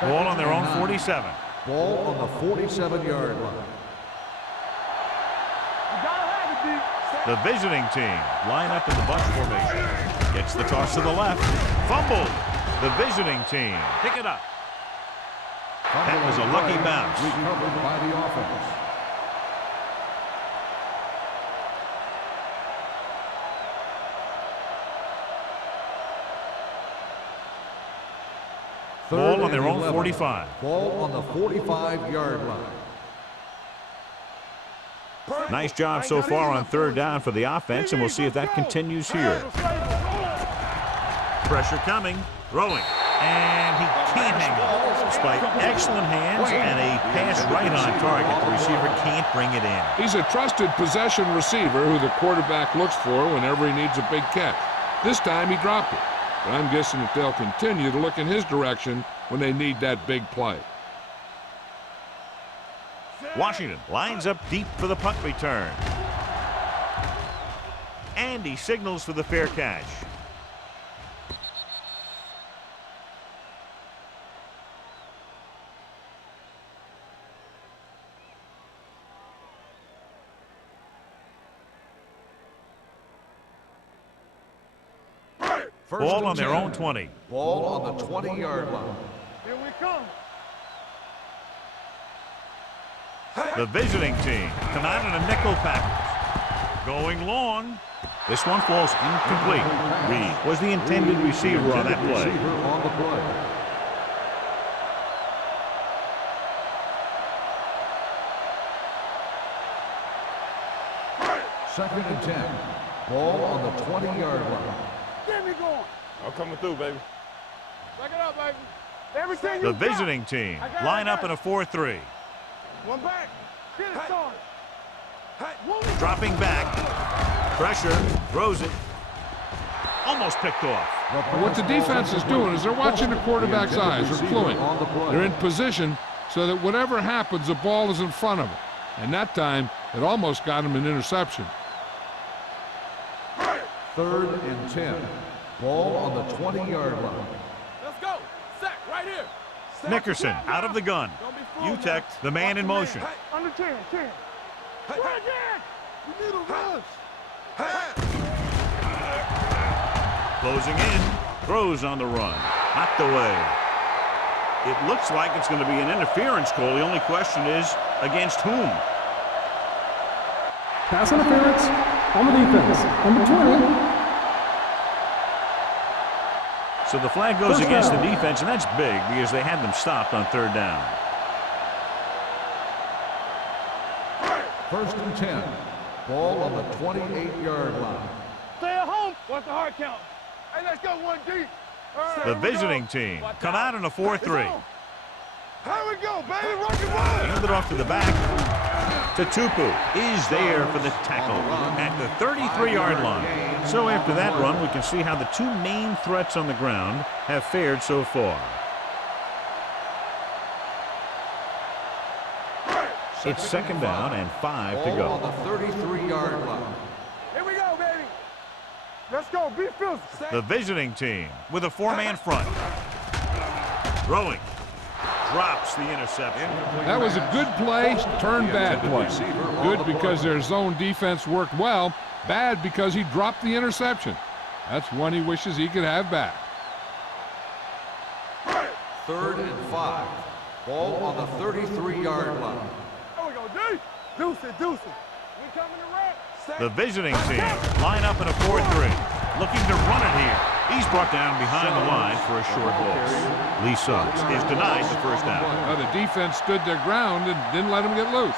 Ball on their own 47. Ball on the 47-yard line. The visiting team line up in the bunch formation. Gets the toss to the left. Fumbled. The visiting team pick it up. That was a lucky bounce. Recovered by the offense. Ball on their own 11. 45. Ball on the 45-yard line. Nice job so far on third down for the offense, and we'll see if that continues here. Pressure coming, throwing, and he can't hang on. Despite excellent hands and a pass right on target, the receiver can't bring it in. He's a trusted possession receiver who the quarterback looks for whenever he needs a big catch. This time he dropped it, but I'm guessing that they'll continue to look in his direction when they need that big play. Washington lines up deep for the punt return. And he signals for the fair catch. Ball on their own 20. Ball on the 20-yard line. Here we come. The visiting team come out in a nickel package. Going long. This one falls incomplete. Reed was the intended receiver on that play. On the play. Second and 10. Ball on the 20-yard line. Get me going. I'm coming through, baby. Back it up, baby. Everything The you got. visiting team line up in a 4-3. One back. Get it started. Dropping back. Pressure. Throws it. Almost picked off. What the defense is doing is they're watching the quarterback's eyes. They're cluing. They're in position so that whatever happens, the ball is in front of them. And that time, it almost got him an interception. Third and 10. Ball on the 20-yard line. Let's go. Sack right here. Nickerson out of the gun. Utek, the man in motion. Under 10. Run again. You need a rush. Closing in. Throws on the run. Knocked away. It looks like it's going to be an interference call. The only question is, against whom? Pass interference on the defense. Number 20. So the flag goes First against down. the defense, and that's big because they had them stopped on third down. First and 10. Ball on the 28-yard line. Stay at home. What's the hard count? Hey, let's go one deep. All right, The here we visiting go. team Watch come out in a It's 4-3. on. Here we go, baby. Rock and roll. Hand it off to the back. Tupu is there for the tackle at the 33-yard line. So after that run, we can see how the two main threats on the ground have fared so far. It's second down and 5 to Ball on go. the 33-yard line. Here we go, baby. Let's go. Be physical. The visiting team with a four-man front. Throwing. Drops the interception. That was a good play, turned bad play. Good because their zone defense worked well. Bad because he dropped the interception. That's one he wishes he could have back. Third and 5. Ball on the 33-yard line. There we go, D. Deuce it. We coming to wreck. The visiting team line up in a 4-3. Looking to run it here. He's brought down behind the line for a short loss. Lee Suggs is denied the first down. Well, the defense stood their ground and didn't let him get loose.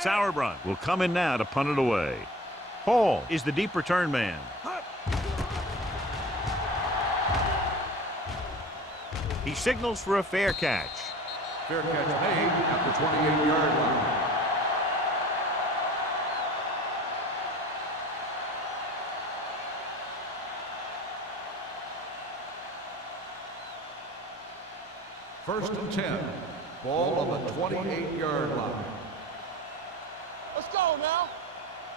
Sauerbrunn will come in now to punt it away. Hall is the deep return man. He signals for a fair catch. Fair catch made at the 28-yard line. First and 10. Ball on the 28-yard line. Let's go now.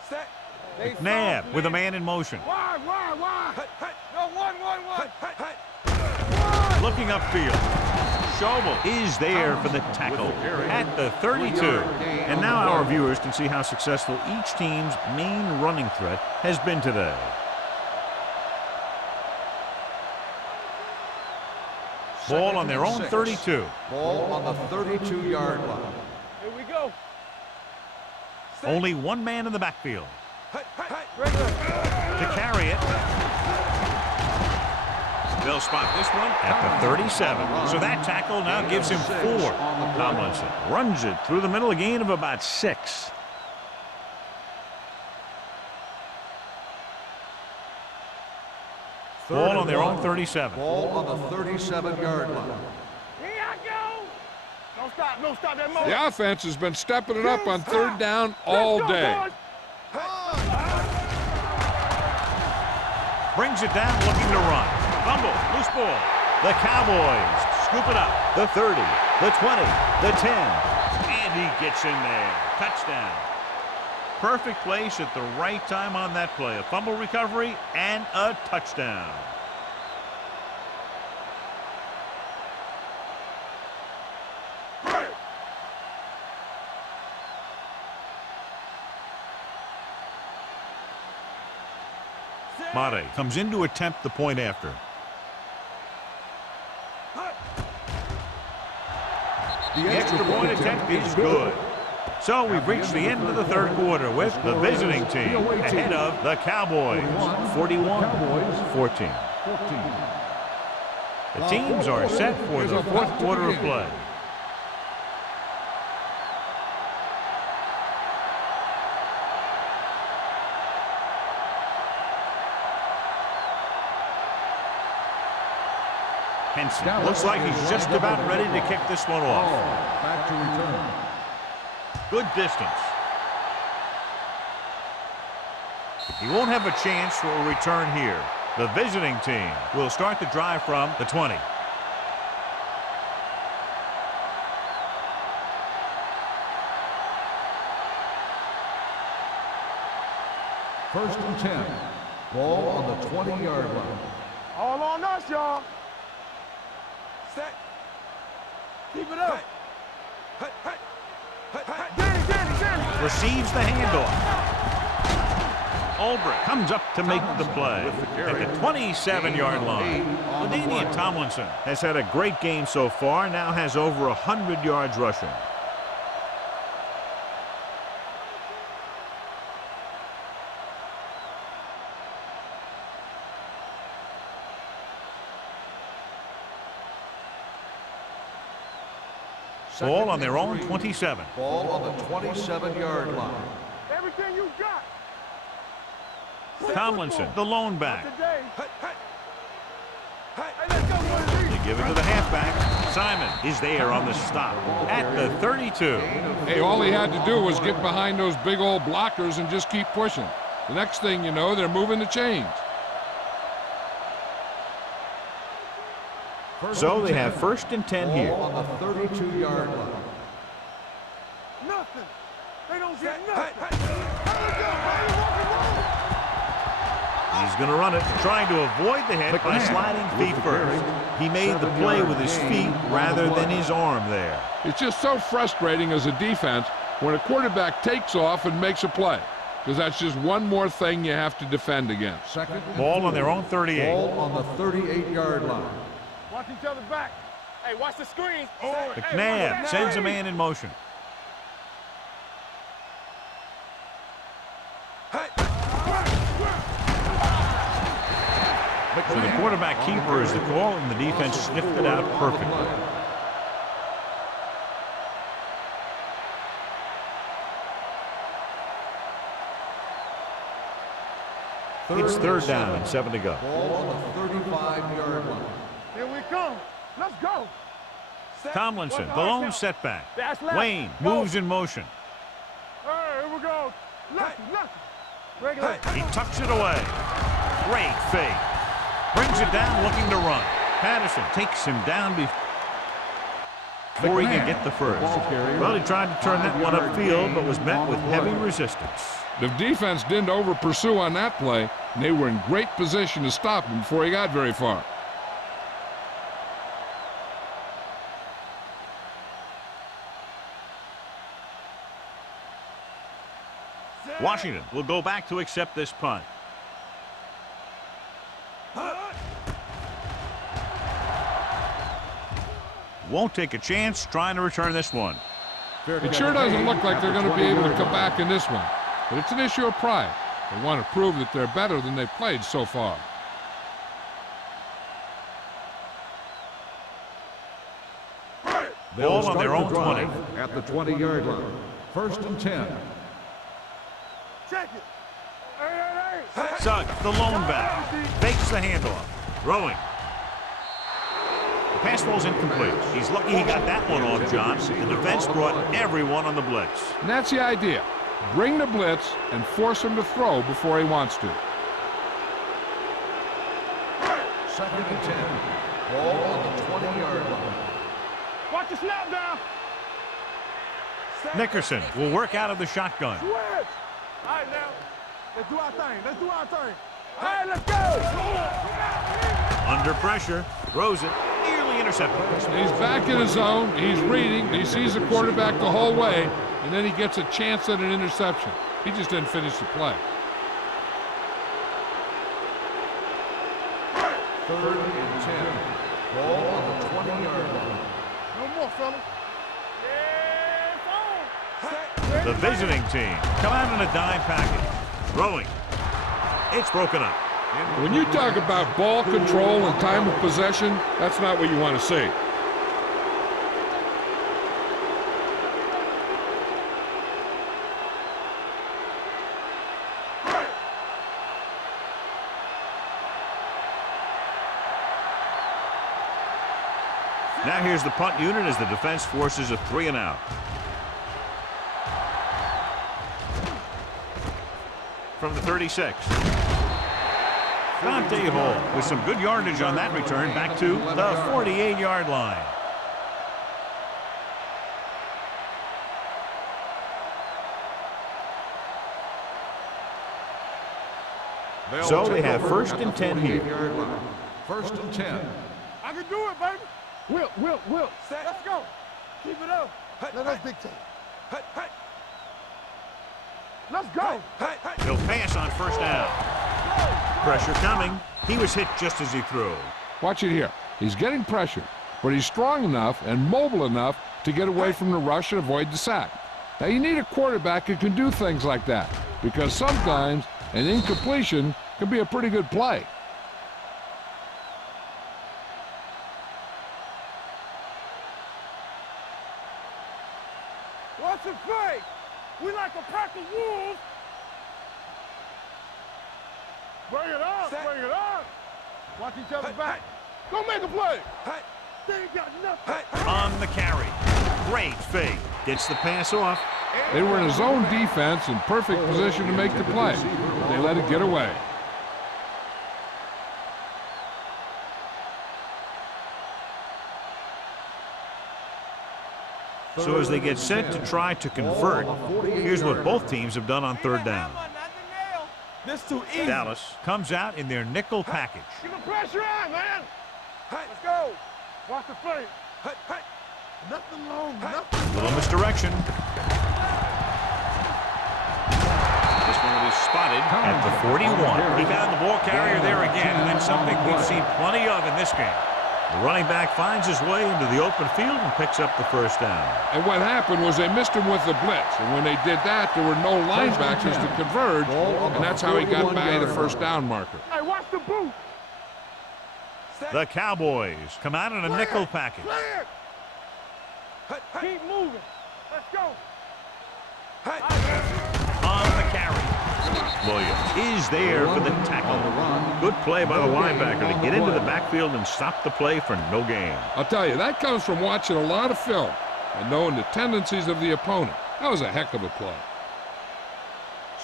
Set. McNabb with a man in motion. Wide. No, one. Looking upfield. Schobel is there for the tackle at the 32. And now our viewers can see how successful each team's main running threat has been today. Ball on their own 32. Ball on the 32-yard line. Here we go. Only one man in the backfield. Regular. To carry it. They'll spot this one at the 37. So that tackle now gives him 4. Tomlinson runs it through the middle, a gain of about 6. Ball on their own 37. Ball on the 37-yard line. Here I go. Don't stop. Don't stop that motion. The offense has been stepping it up on third down all Let's go, day. boys. Brings it down, looking to run. Fumble, loose ball. The Cowboys scoop it up. The 30, the 20, the 10. And he gets in there. Touchdown. Perfect place at the right time on that play. A fumble recovery and a touchdown. Mate comes in to attempt the point after. The extra point attempt is good. So we've reached the end of the third quarter with the visiting team ahead of the Cowboys, 41-14. The teams are set for the fourth quarter of play. Henson looks like he's just about ready to kick this one off. Back to return. Good distance. He won't have a chance for a return here. The visiting team will start the drive from the 20. First and 10. Ball on the 20-yard line. All on us, y'all. Set. Keep it up. Danny. Receives the handoff. Albrecht comes up to make the play at the 27-yard line. LaDainian Tomlinson has had a great game so far, now has over 100 yards rushing. Ball on their own 27. Ball on the 27-yard line. Everything you got. Tomlinson, the lone back. Today. Hey, let's go, boys. They give it to the halfback. Simon is there on the stop at the 32. Hey, all he had to do was get behind those big old blockers and just keep pushing. The next thing you know, they're moving the chains. So they have first and 10 here. Ball on the 32-yard line. Nothing. They don't get nothing. He's going to run it, trying to avoid the hit by sliding feet first. He made the play with his feet rather than his arm there. It's just so frustrating as a defense when a quarterback takes off and makes a play, because that's just one more thing you have to defend against. Second and Ball on 4. their own 38. Ball on the 38-yard line. Watch each other back. Hey, watch the screen. McNabb sends a man in motion. So the quarterback keeper is the call, and the defense sniffed it out perfectly. It's third down and 7 to go. Ball on the 35-yard line. Here we come. Let's go. Tomlinson, the lone setback. That's left. Wayne moves in motion. Hey, here we go. Left. Regular. He tucks it away. Great fake. Brings it down, looking to run. Patterson takes him down before he can get the first. Well, he tried to turn that one upfield, but was met with heavy resistance. The defense didn't over-pursue on that play, and they were in great position to stop him before he got very far. Washington will go back to accept this punt. won't take a chance trying to return this one. It sure doesn't look like they're going to be able to come back in this one, but it's an issue of pride. They want to prove that they're better than they've played so far. Ball on their own 20. At the 20-yard line. 1st and 10. Check it. Hey, hey, hey. Suggs, the lone back, fakes the handoff. Throwing. The pass ball's incomplete. He's lucky he got that one off, John. The defense brought everyone on the blitz. And that's the idea. Bring the blitz and force him to throw before he wants to. 2nd and 10. Ball on the 20-yard line. Watch the snap down. Nickerson will work out of the shotgun. Switch. All right, now. Let's do our thing. Let's do our thing. All right, let's go. Under pressure, throws it, nearly intercepted. He's back in his zone. He's reading. He sees the quarterback the whole way, and then he gets a chance at an interception. He just didn't finish the play. 3rd and 10. Ball on the 20-yard line. No more, fella. The visiting team come out in a dime package. Throwing. It's broken up. When you talk about ball control and time of possession, that's not what you want to see. Now here's the punt unit as the defense forces a 3-and-out. From the 36. Dante Hall with some good yardage on that return back to the 48-yard line. So they have 1st and 10 here. 1st and 10. I can do it, baby. Will. Let's go. Keep it up. Let us dictate. Let's go. He'll pass on 1st down. Pressure coming. He was hit just as he threw. Watch it here. He's getting pressured, but he's strong enough and mobile enough to get away from the rush and avoid the sack. Now, you need a quarterback who can do things like that, because sometimes an incompletion can be a pretty good play. What's the play? We like a pack of wolves. Bring it on, bring it on. Watch each other back. Go make a play. They ain't got nothing. On the carry. Great fake. Gets the pass off. They were in a zone defense in perfect position to make the play. They let it get away. So as they get set to try to convert, here's what both teams have done on 3rd down. This too easy. Dallas comes out in their nickel package. Keep the pressure on, man. Let's go. Watch the play. Nothing long, nothing. Little misdirection. This one will be spotted at the 41. He found the ball carrier there again, and that's something we've seen plenty of in this game. The running back finds his way into the open field and picks up the 1st down. And what happened was they missed him with the blitz. And when they did that, there were no linebackers to converge, and that's how he got by the 1st down marker. Hey, watch the boot. The Cowboys come out in a nickel package. Keep moving. Let's go. On the carry. Williams is there for the tackle. Good play by the linebacker to get into the backfield and stop the play for no gain. I'll tell you, that comes from watching a lot of film and knowing the tendencies of the opponent. That was a heck of a play.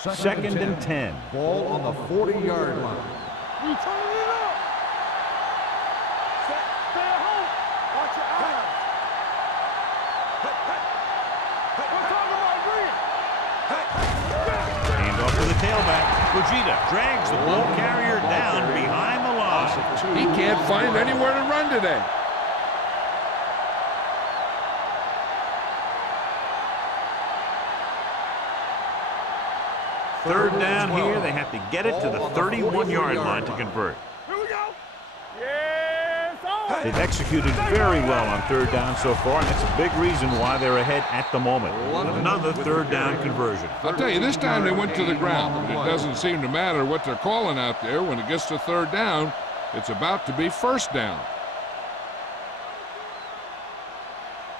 2nd and 10. Ball on the 40-yard line. We turn it up. Stay at home. Watch your eyes. We're talking about green. Hand off to the tailback. Fujita drags the ball carrier down behind the line. He can't find anywhere to run today. Third down here. They have to get it to the 31-yard line to convert. Here we go. Yes, on. They've executed very well on third down so far, and that's a big reason why they're ahead at the moment. Another third down conversion. I'll tell you, this time they went to the ground. It doesn't seem to matter what they're calling out there. When it gets to third down, it's about to be first down.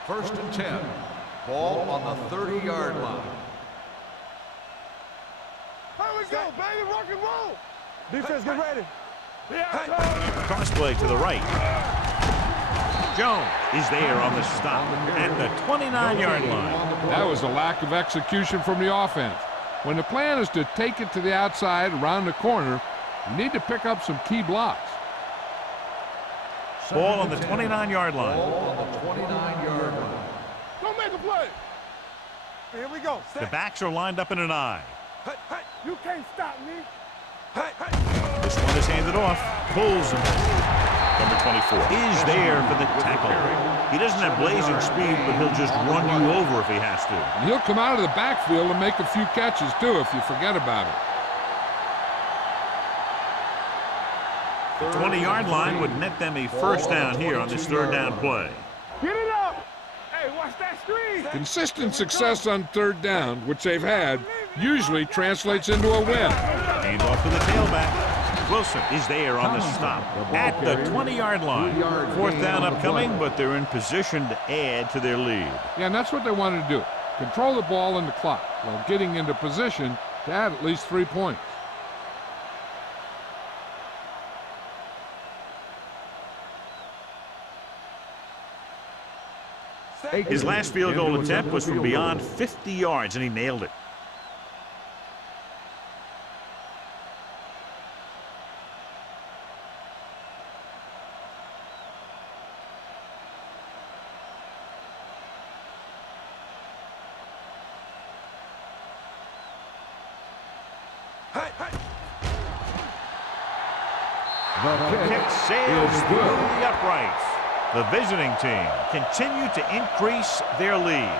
1st and 10. Ball on the 30-yard line. Here we go, baby, rock and roll. Defense, get ready. Crossplay to the right. Jones is there on the stop at the 29-yard line. That was a lack of execution from the offense. When the plan is to take it to the outside around the corner, you need to pick up some key blocks. Ball on the 29-yard line. Ball on the 29-yard line. Don't make a play. Here we go. The backs are lined up in an I. You can't stop me. This one is handed off. Pulls him. Number 24 is there for the tackle. He doesn't have blazing speed, but he'll just run you over if he has to. And he'll come out of the backfield and make a few catches, too, if you forget about it. The 20-yard line would net them a first down here on this third down play. Get it up. Hey, watch that screen. Consistent success on third down, which they've had, usually translates into a win. Hand off to the tailback. Wilson is there on the stop at the 20-yard line. Fourth down upcoming, but they're in position to add to their lead. Yeah, and that's what they wanted to do. Control the ball and the clock while getting into position to add at least 3 points. His last field goal attempt was from beyond 50 yards, and he nailed it. The Kick sails through the uprights. The visiting team continue to increase their lead.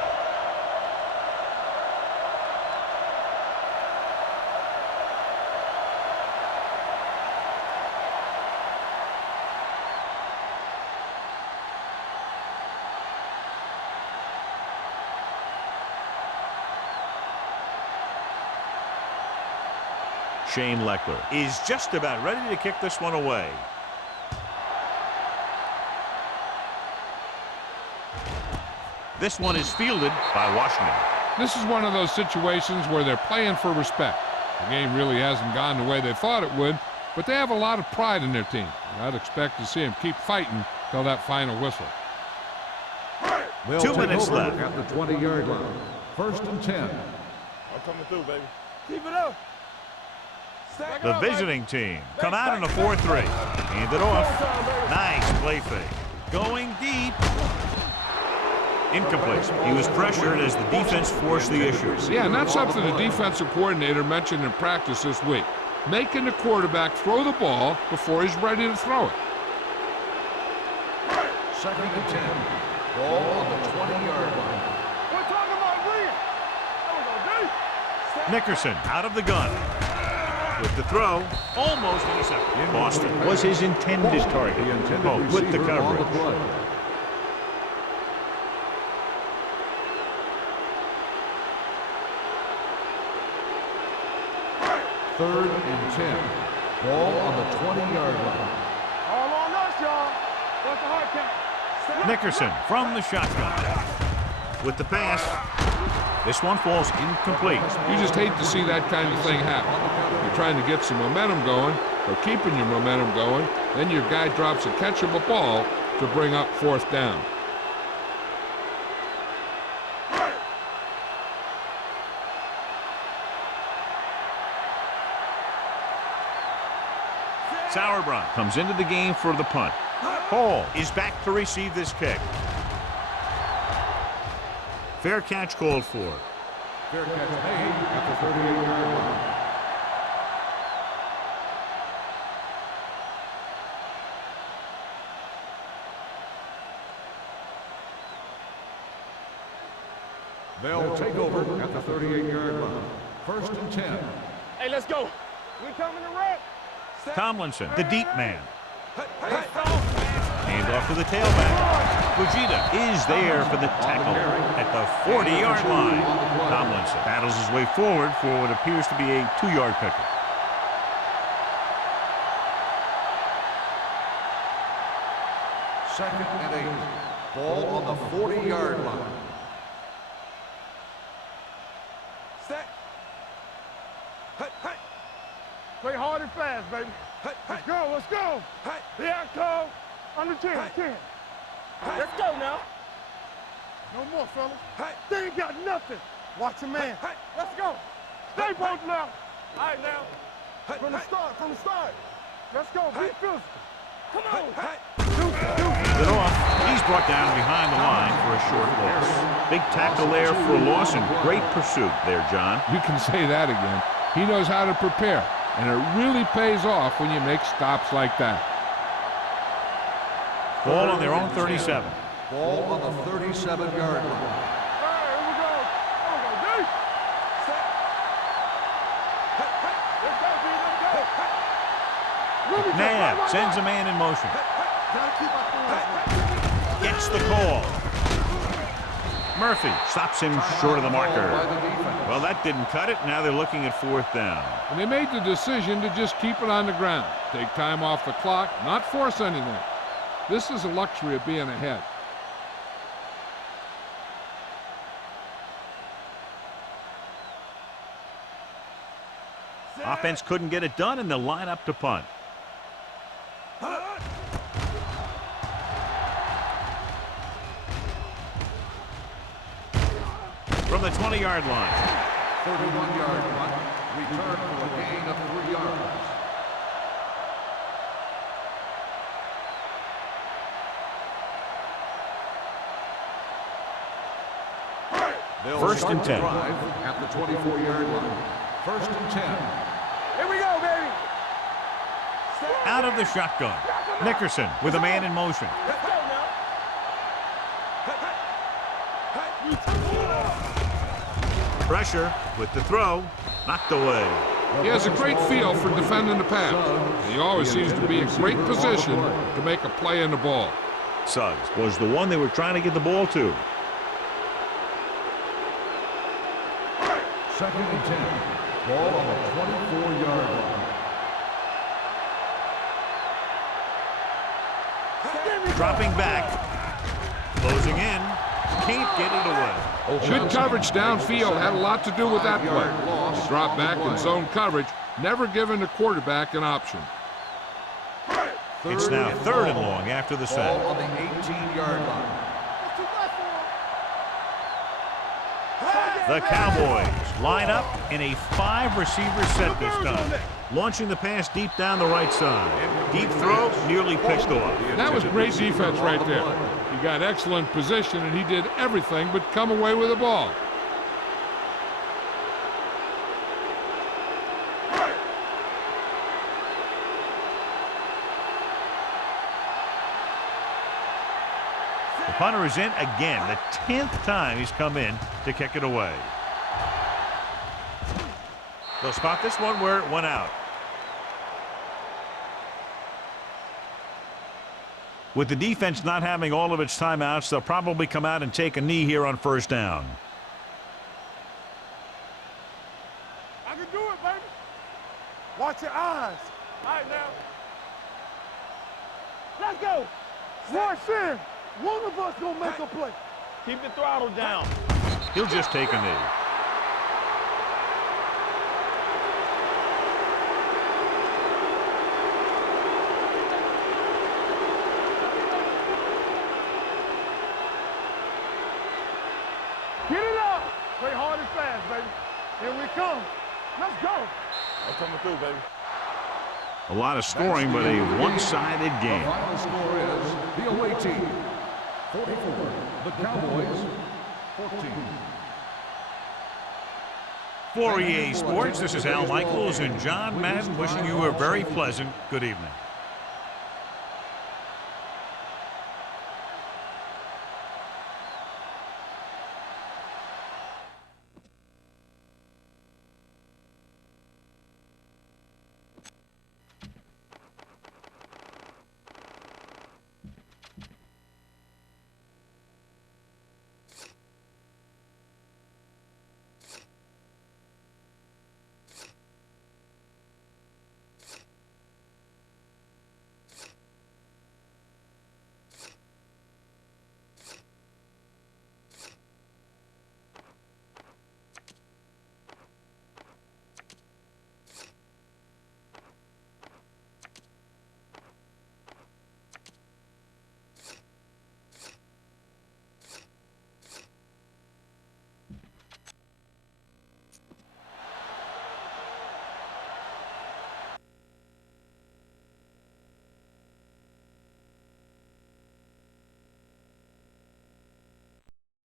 Shane Leckler is just about ready to kick this one away. This one is fielded by Washington. This is one of those situations where they're playing for respect. The game really hasn't gone the way they thought it would, but they have a lot of pride in their team. I'd expect to see them keep fighting till that final whistle. 2 minutes left. At the 20-yard line. 1st and 10. I'm coming through, baby. Keep it up. The visiting team come out in a 4-3. Hand it off. Nice play fake. Going deep. Incomplete. He was pressured as the defense forced the issue. Yeah, and that's something the defensive coordinator mentioned in practice this week. Making the quarterback throw the ball before he's ready to throw it. 2nd and 10. Ball on the 20-yard line. We're talking about brilliant. There we go, D. Nickerson out of the gun. With the throw, almost intercepted. Boston was his intended target. With the coverage. 3rd and 10. Ball on the 20-yard line. All on us, y'all. What's the hard count? Nickerson from the shotgun. With the pass, this one falls incomplete. You just hate to see that kind of thing happen. You're trying to get some momentum going, or keeping your momentum going, then your guy drops a catchable ball to bring up 4th down. Sauerbrunn comes into the game for the punt. Hall is back to receive this kick. Fair catch called for. Fair catch made at the 38-yard line. They'll take over at the 38-yard line. 1st and 10. Hey, let's go. We coming to wreck. Tomlinson, the deep man. Hand off to the tailback. Fujita is there for the tackle at the 40-yard line. Tomlinson battles his way forward for what appears to be a 2-yard pickup. Second and 8. Ball on the 40-yard line. Set. Play hard and fast, baby. Let's go, let's go. Here I come. Under 10, 10. Let's go now. No more, fellas. They ain't got nothing. Watch your man. Let's go. Stay both now. All right, now. From the start. Let's go. Be physical. Come on. It off. He's brought down behind the line for a short loss. Big tackle there for a loss and great pursuit there, John. You can say that again. He knows how to prepare, and it really pays off when you make stops like that. Ball on their own 37. Ball on the 37-yard line. All right, here we go. Deep. Set. Let's go, B. Let's go. McNabb sends a man in motion. Gotta keep our Gets the call. Murphy stops him short of the marker. Well, that didn't cut it. Now they're looking at 4th down. And they made the decision to just keep it on the ground. Take time off the clock, not force anything. This is a luxury of being ahead. Offense couldn't get it done, and they'll line up to punt. From the 20-yard line. 31-yard punt. Return for a gain of 3 yards. First and 10. At the 24-yard line. First and 10. Here we go, baby. Out of the shotgun. Nickerson with a man in motion. Let's go now. Pressure with the throw. Knocked away. He has a great feel for defending the pass. And he always seems to be in great position to make a play in the ball. Suggs was the one they were trying to get the ball to. Second and 10. Ball on the 24-yard line. Dropping back. Closing in. Can't get it away. Good coverage downfield had a lot to do with that play. The drop back and zone coverage, never giving the quarterback an option. It's now 3rd and long after the Ball sack. on the 18-yard line. The Cowboys line up in a 5-receiver set this time. Launching the pass deep down the right side. Deep throw, nearly picked off. That was great defense right there. He got excellent position, and he did everything but come away with the ball. The punter is in again, the 10th time he's come in to kick it away. They'll spot this one where it went out. With the defense not having all of its timeouts, they'll probably come out and take a knee here on 1st down. I can do it, baby. Watch your eyes. All right, now. Let's go. Rush in. One of us gonna make a play. Keep the throttle down. He'll just take a knee. Get it up. Play hard and fast, baby. Here we come. Let's go. I'm coming through, baby. A lot of scoring, but a one-sided The game. final score is the away team 44, the Cowboys 14. For EA Sports, this is Al Michaels and John Madden wishing you a very pleasant good evening.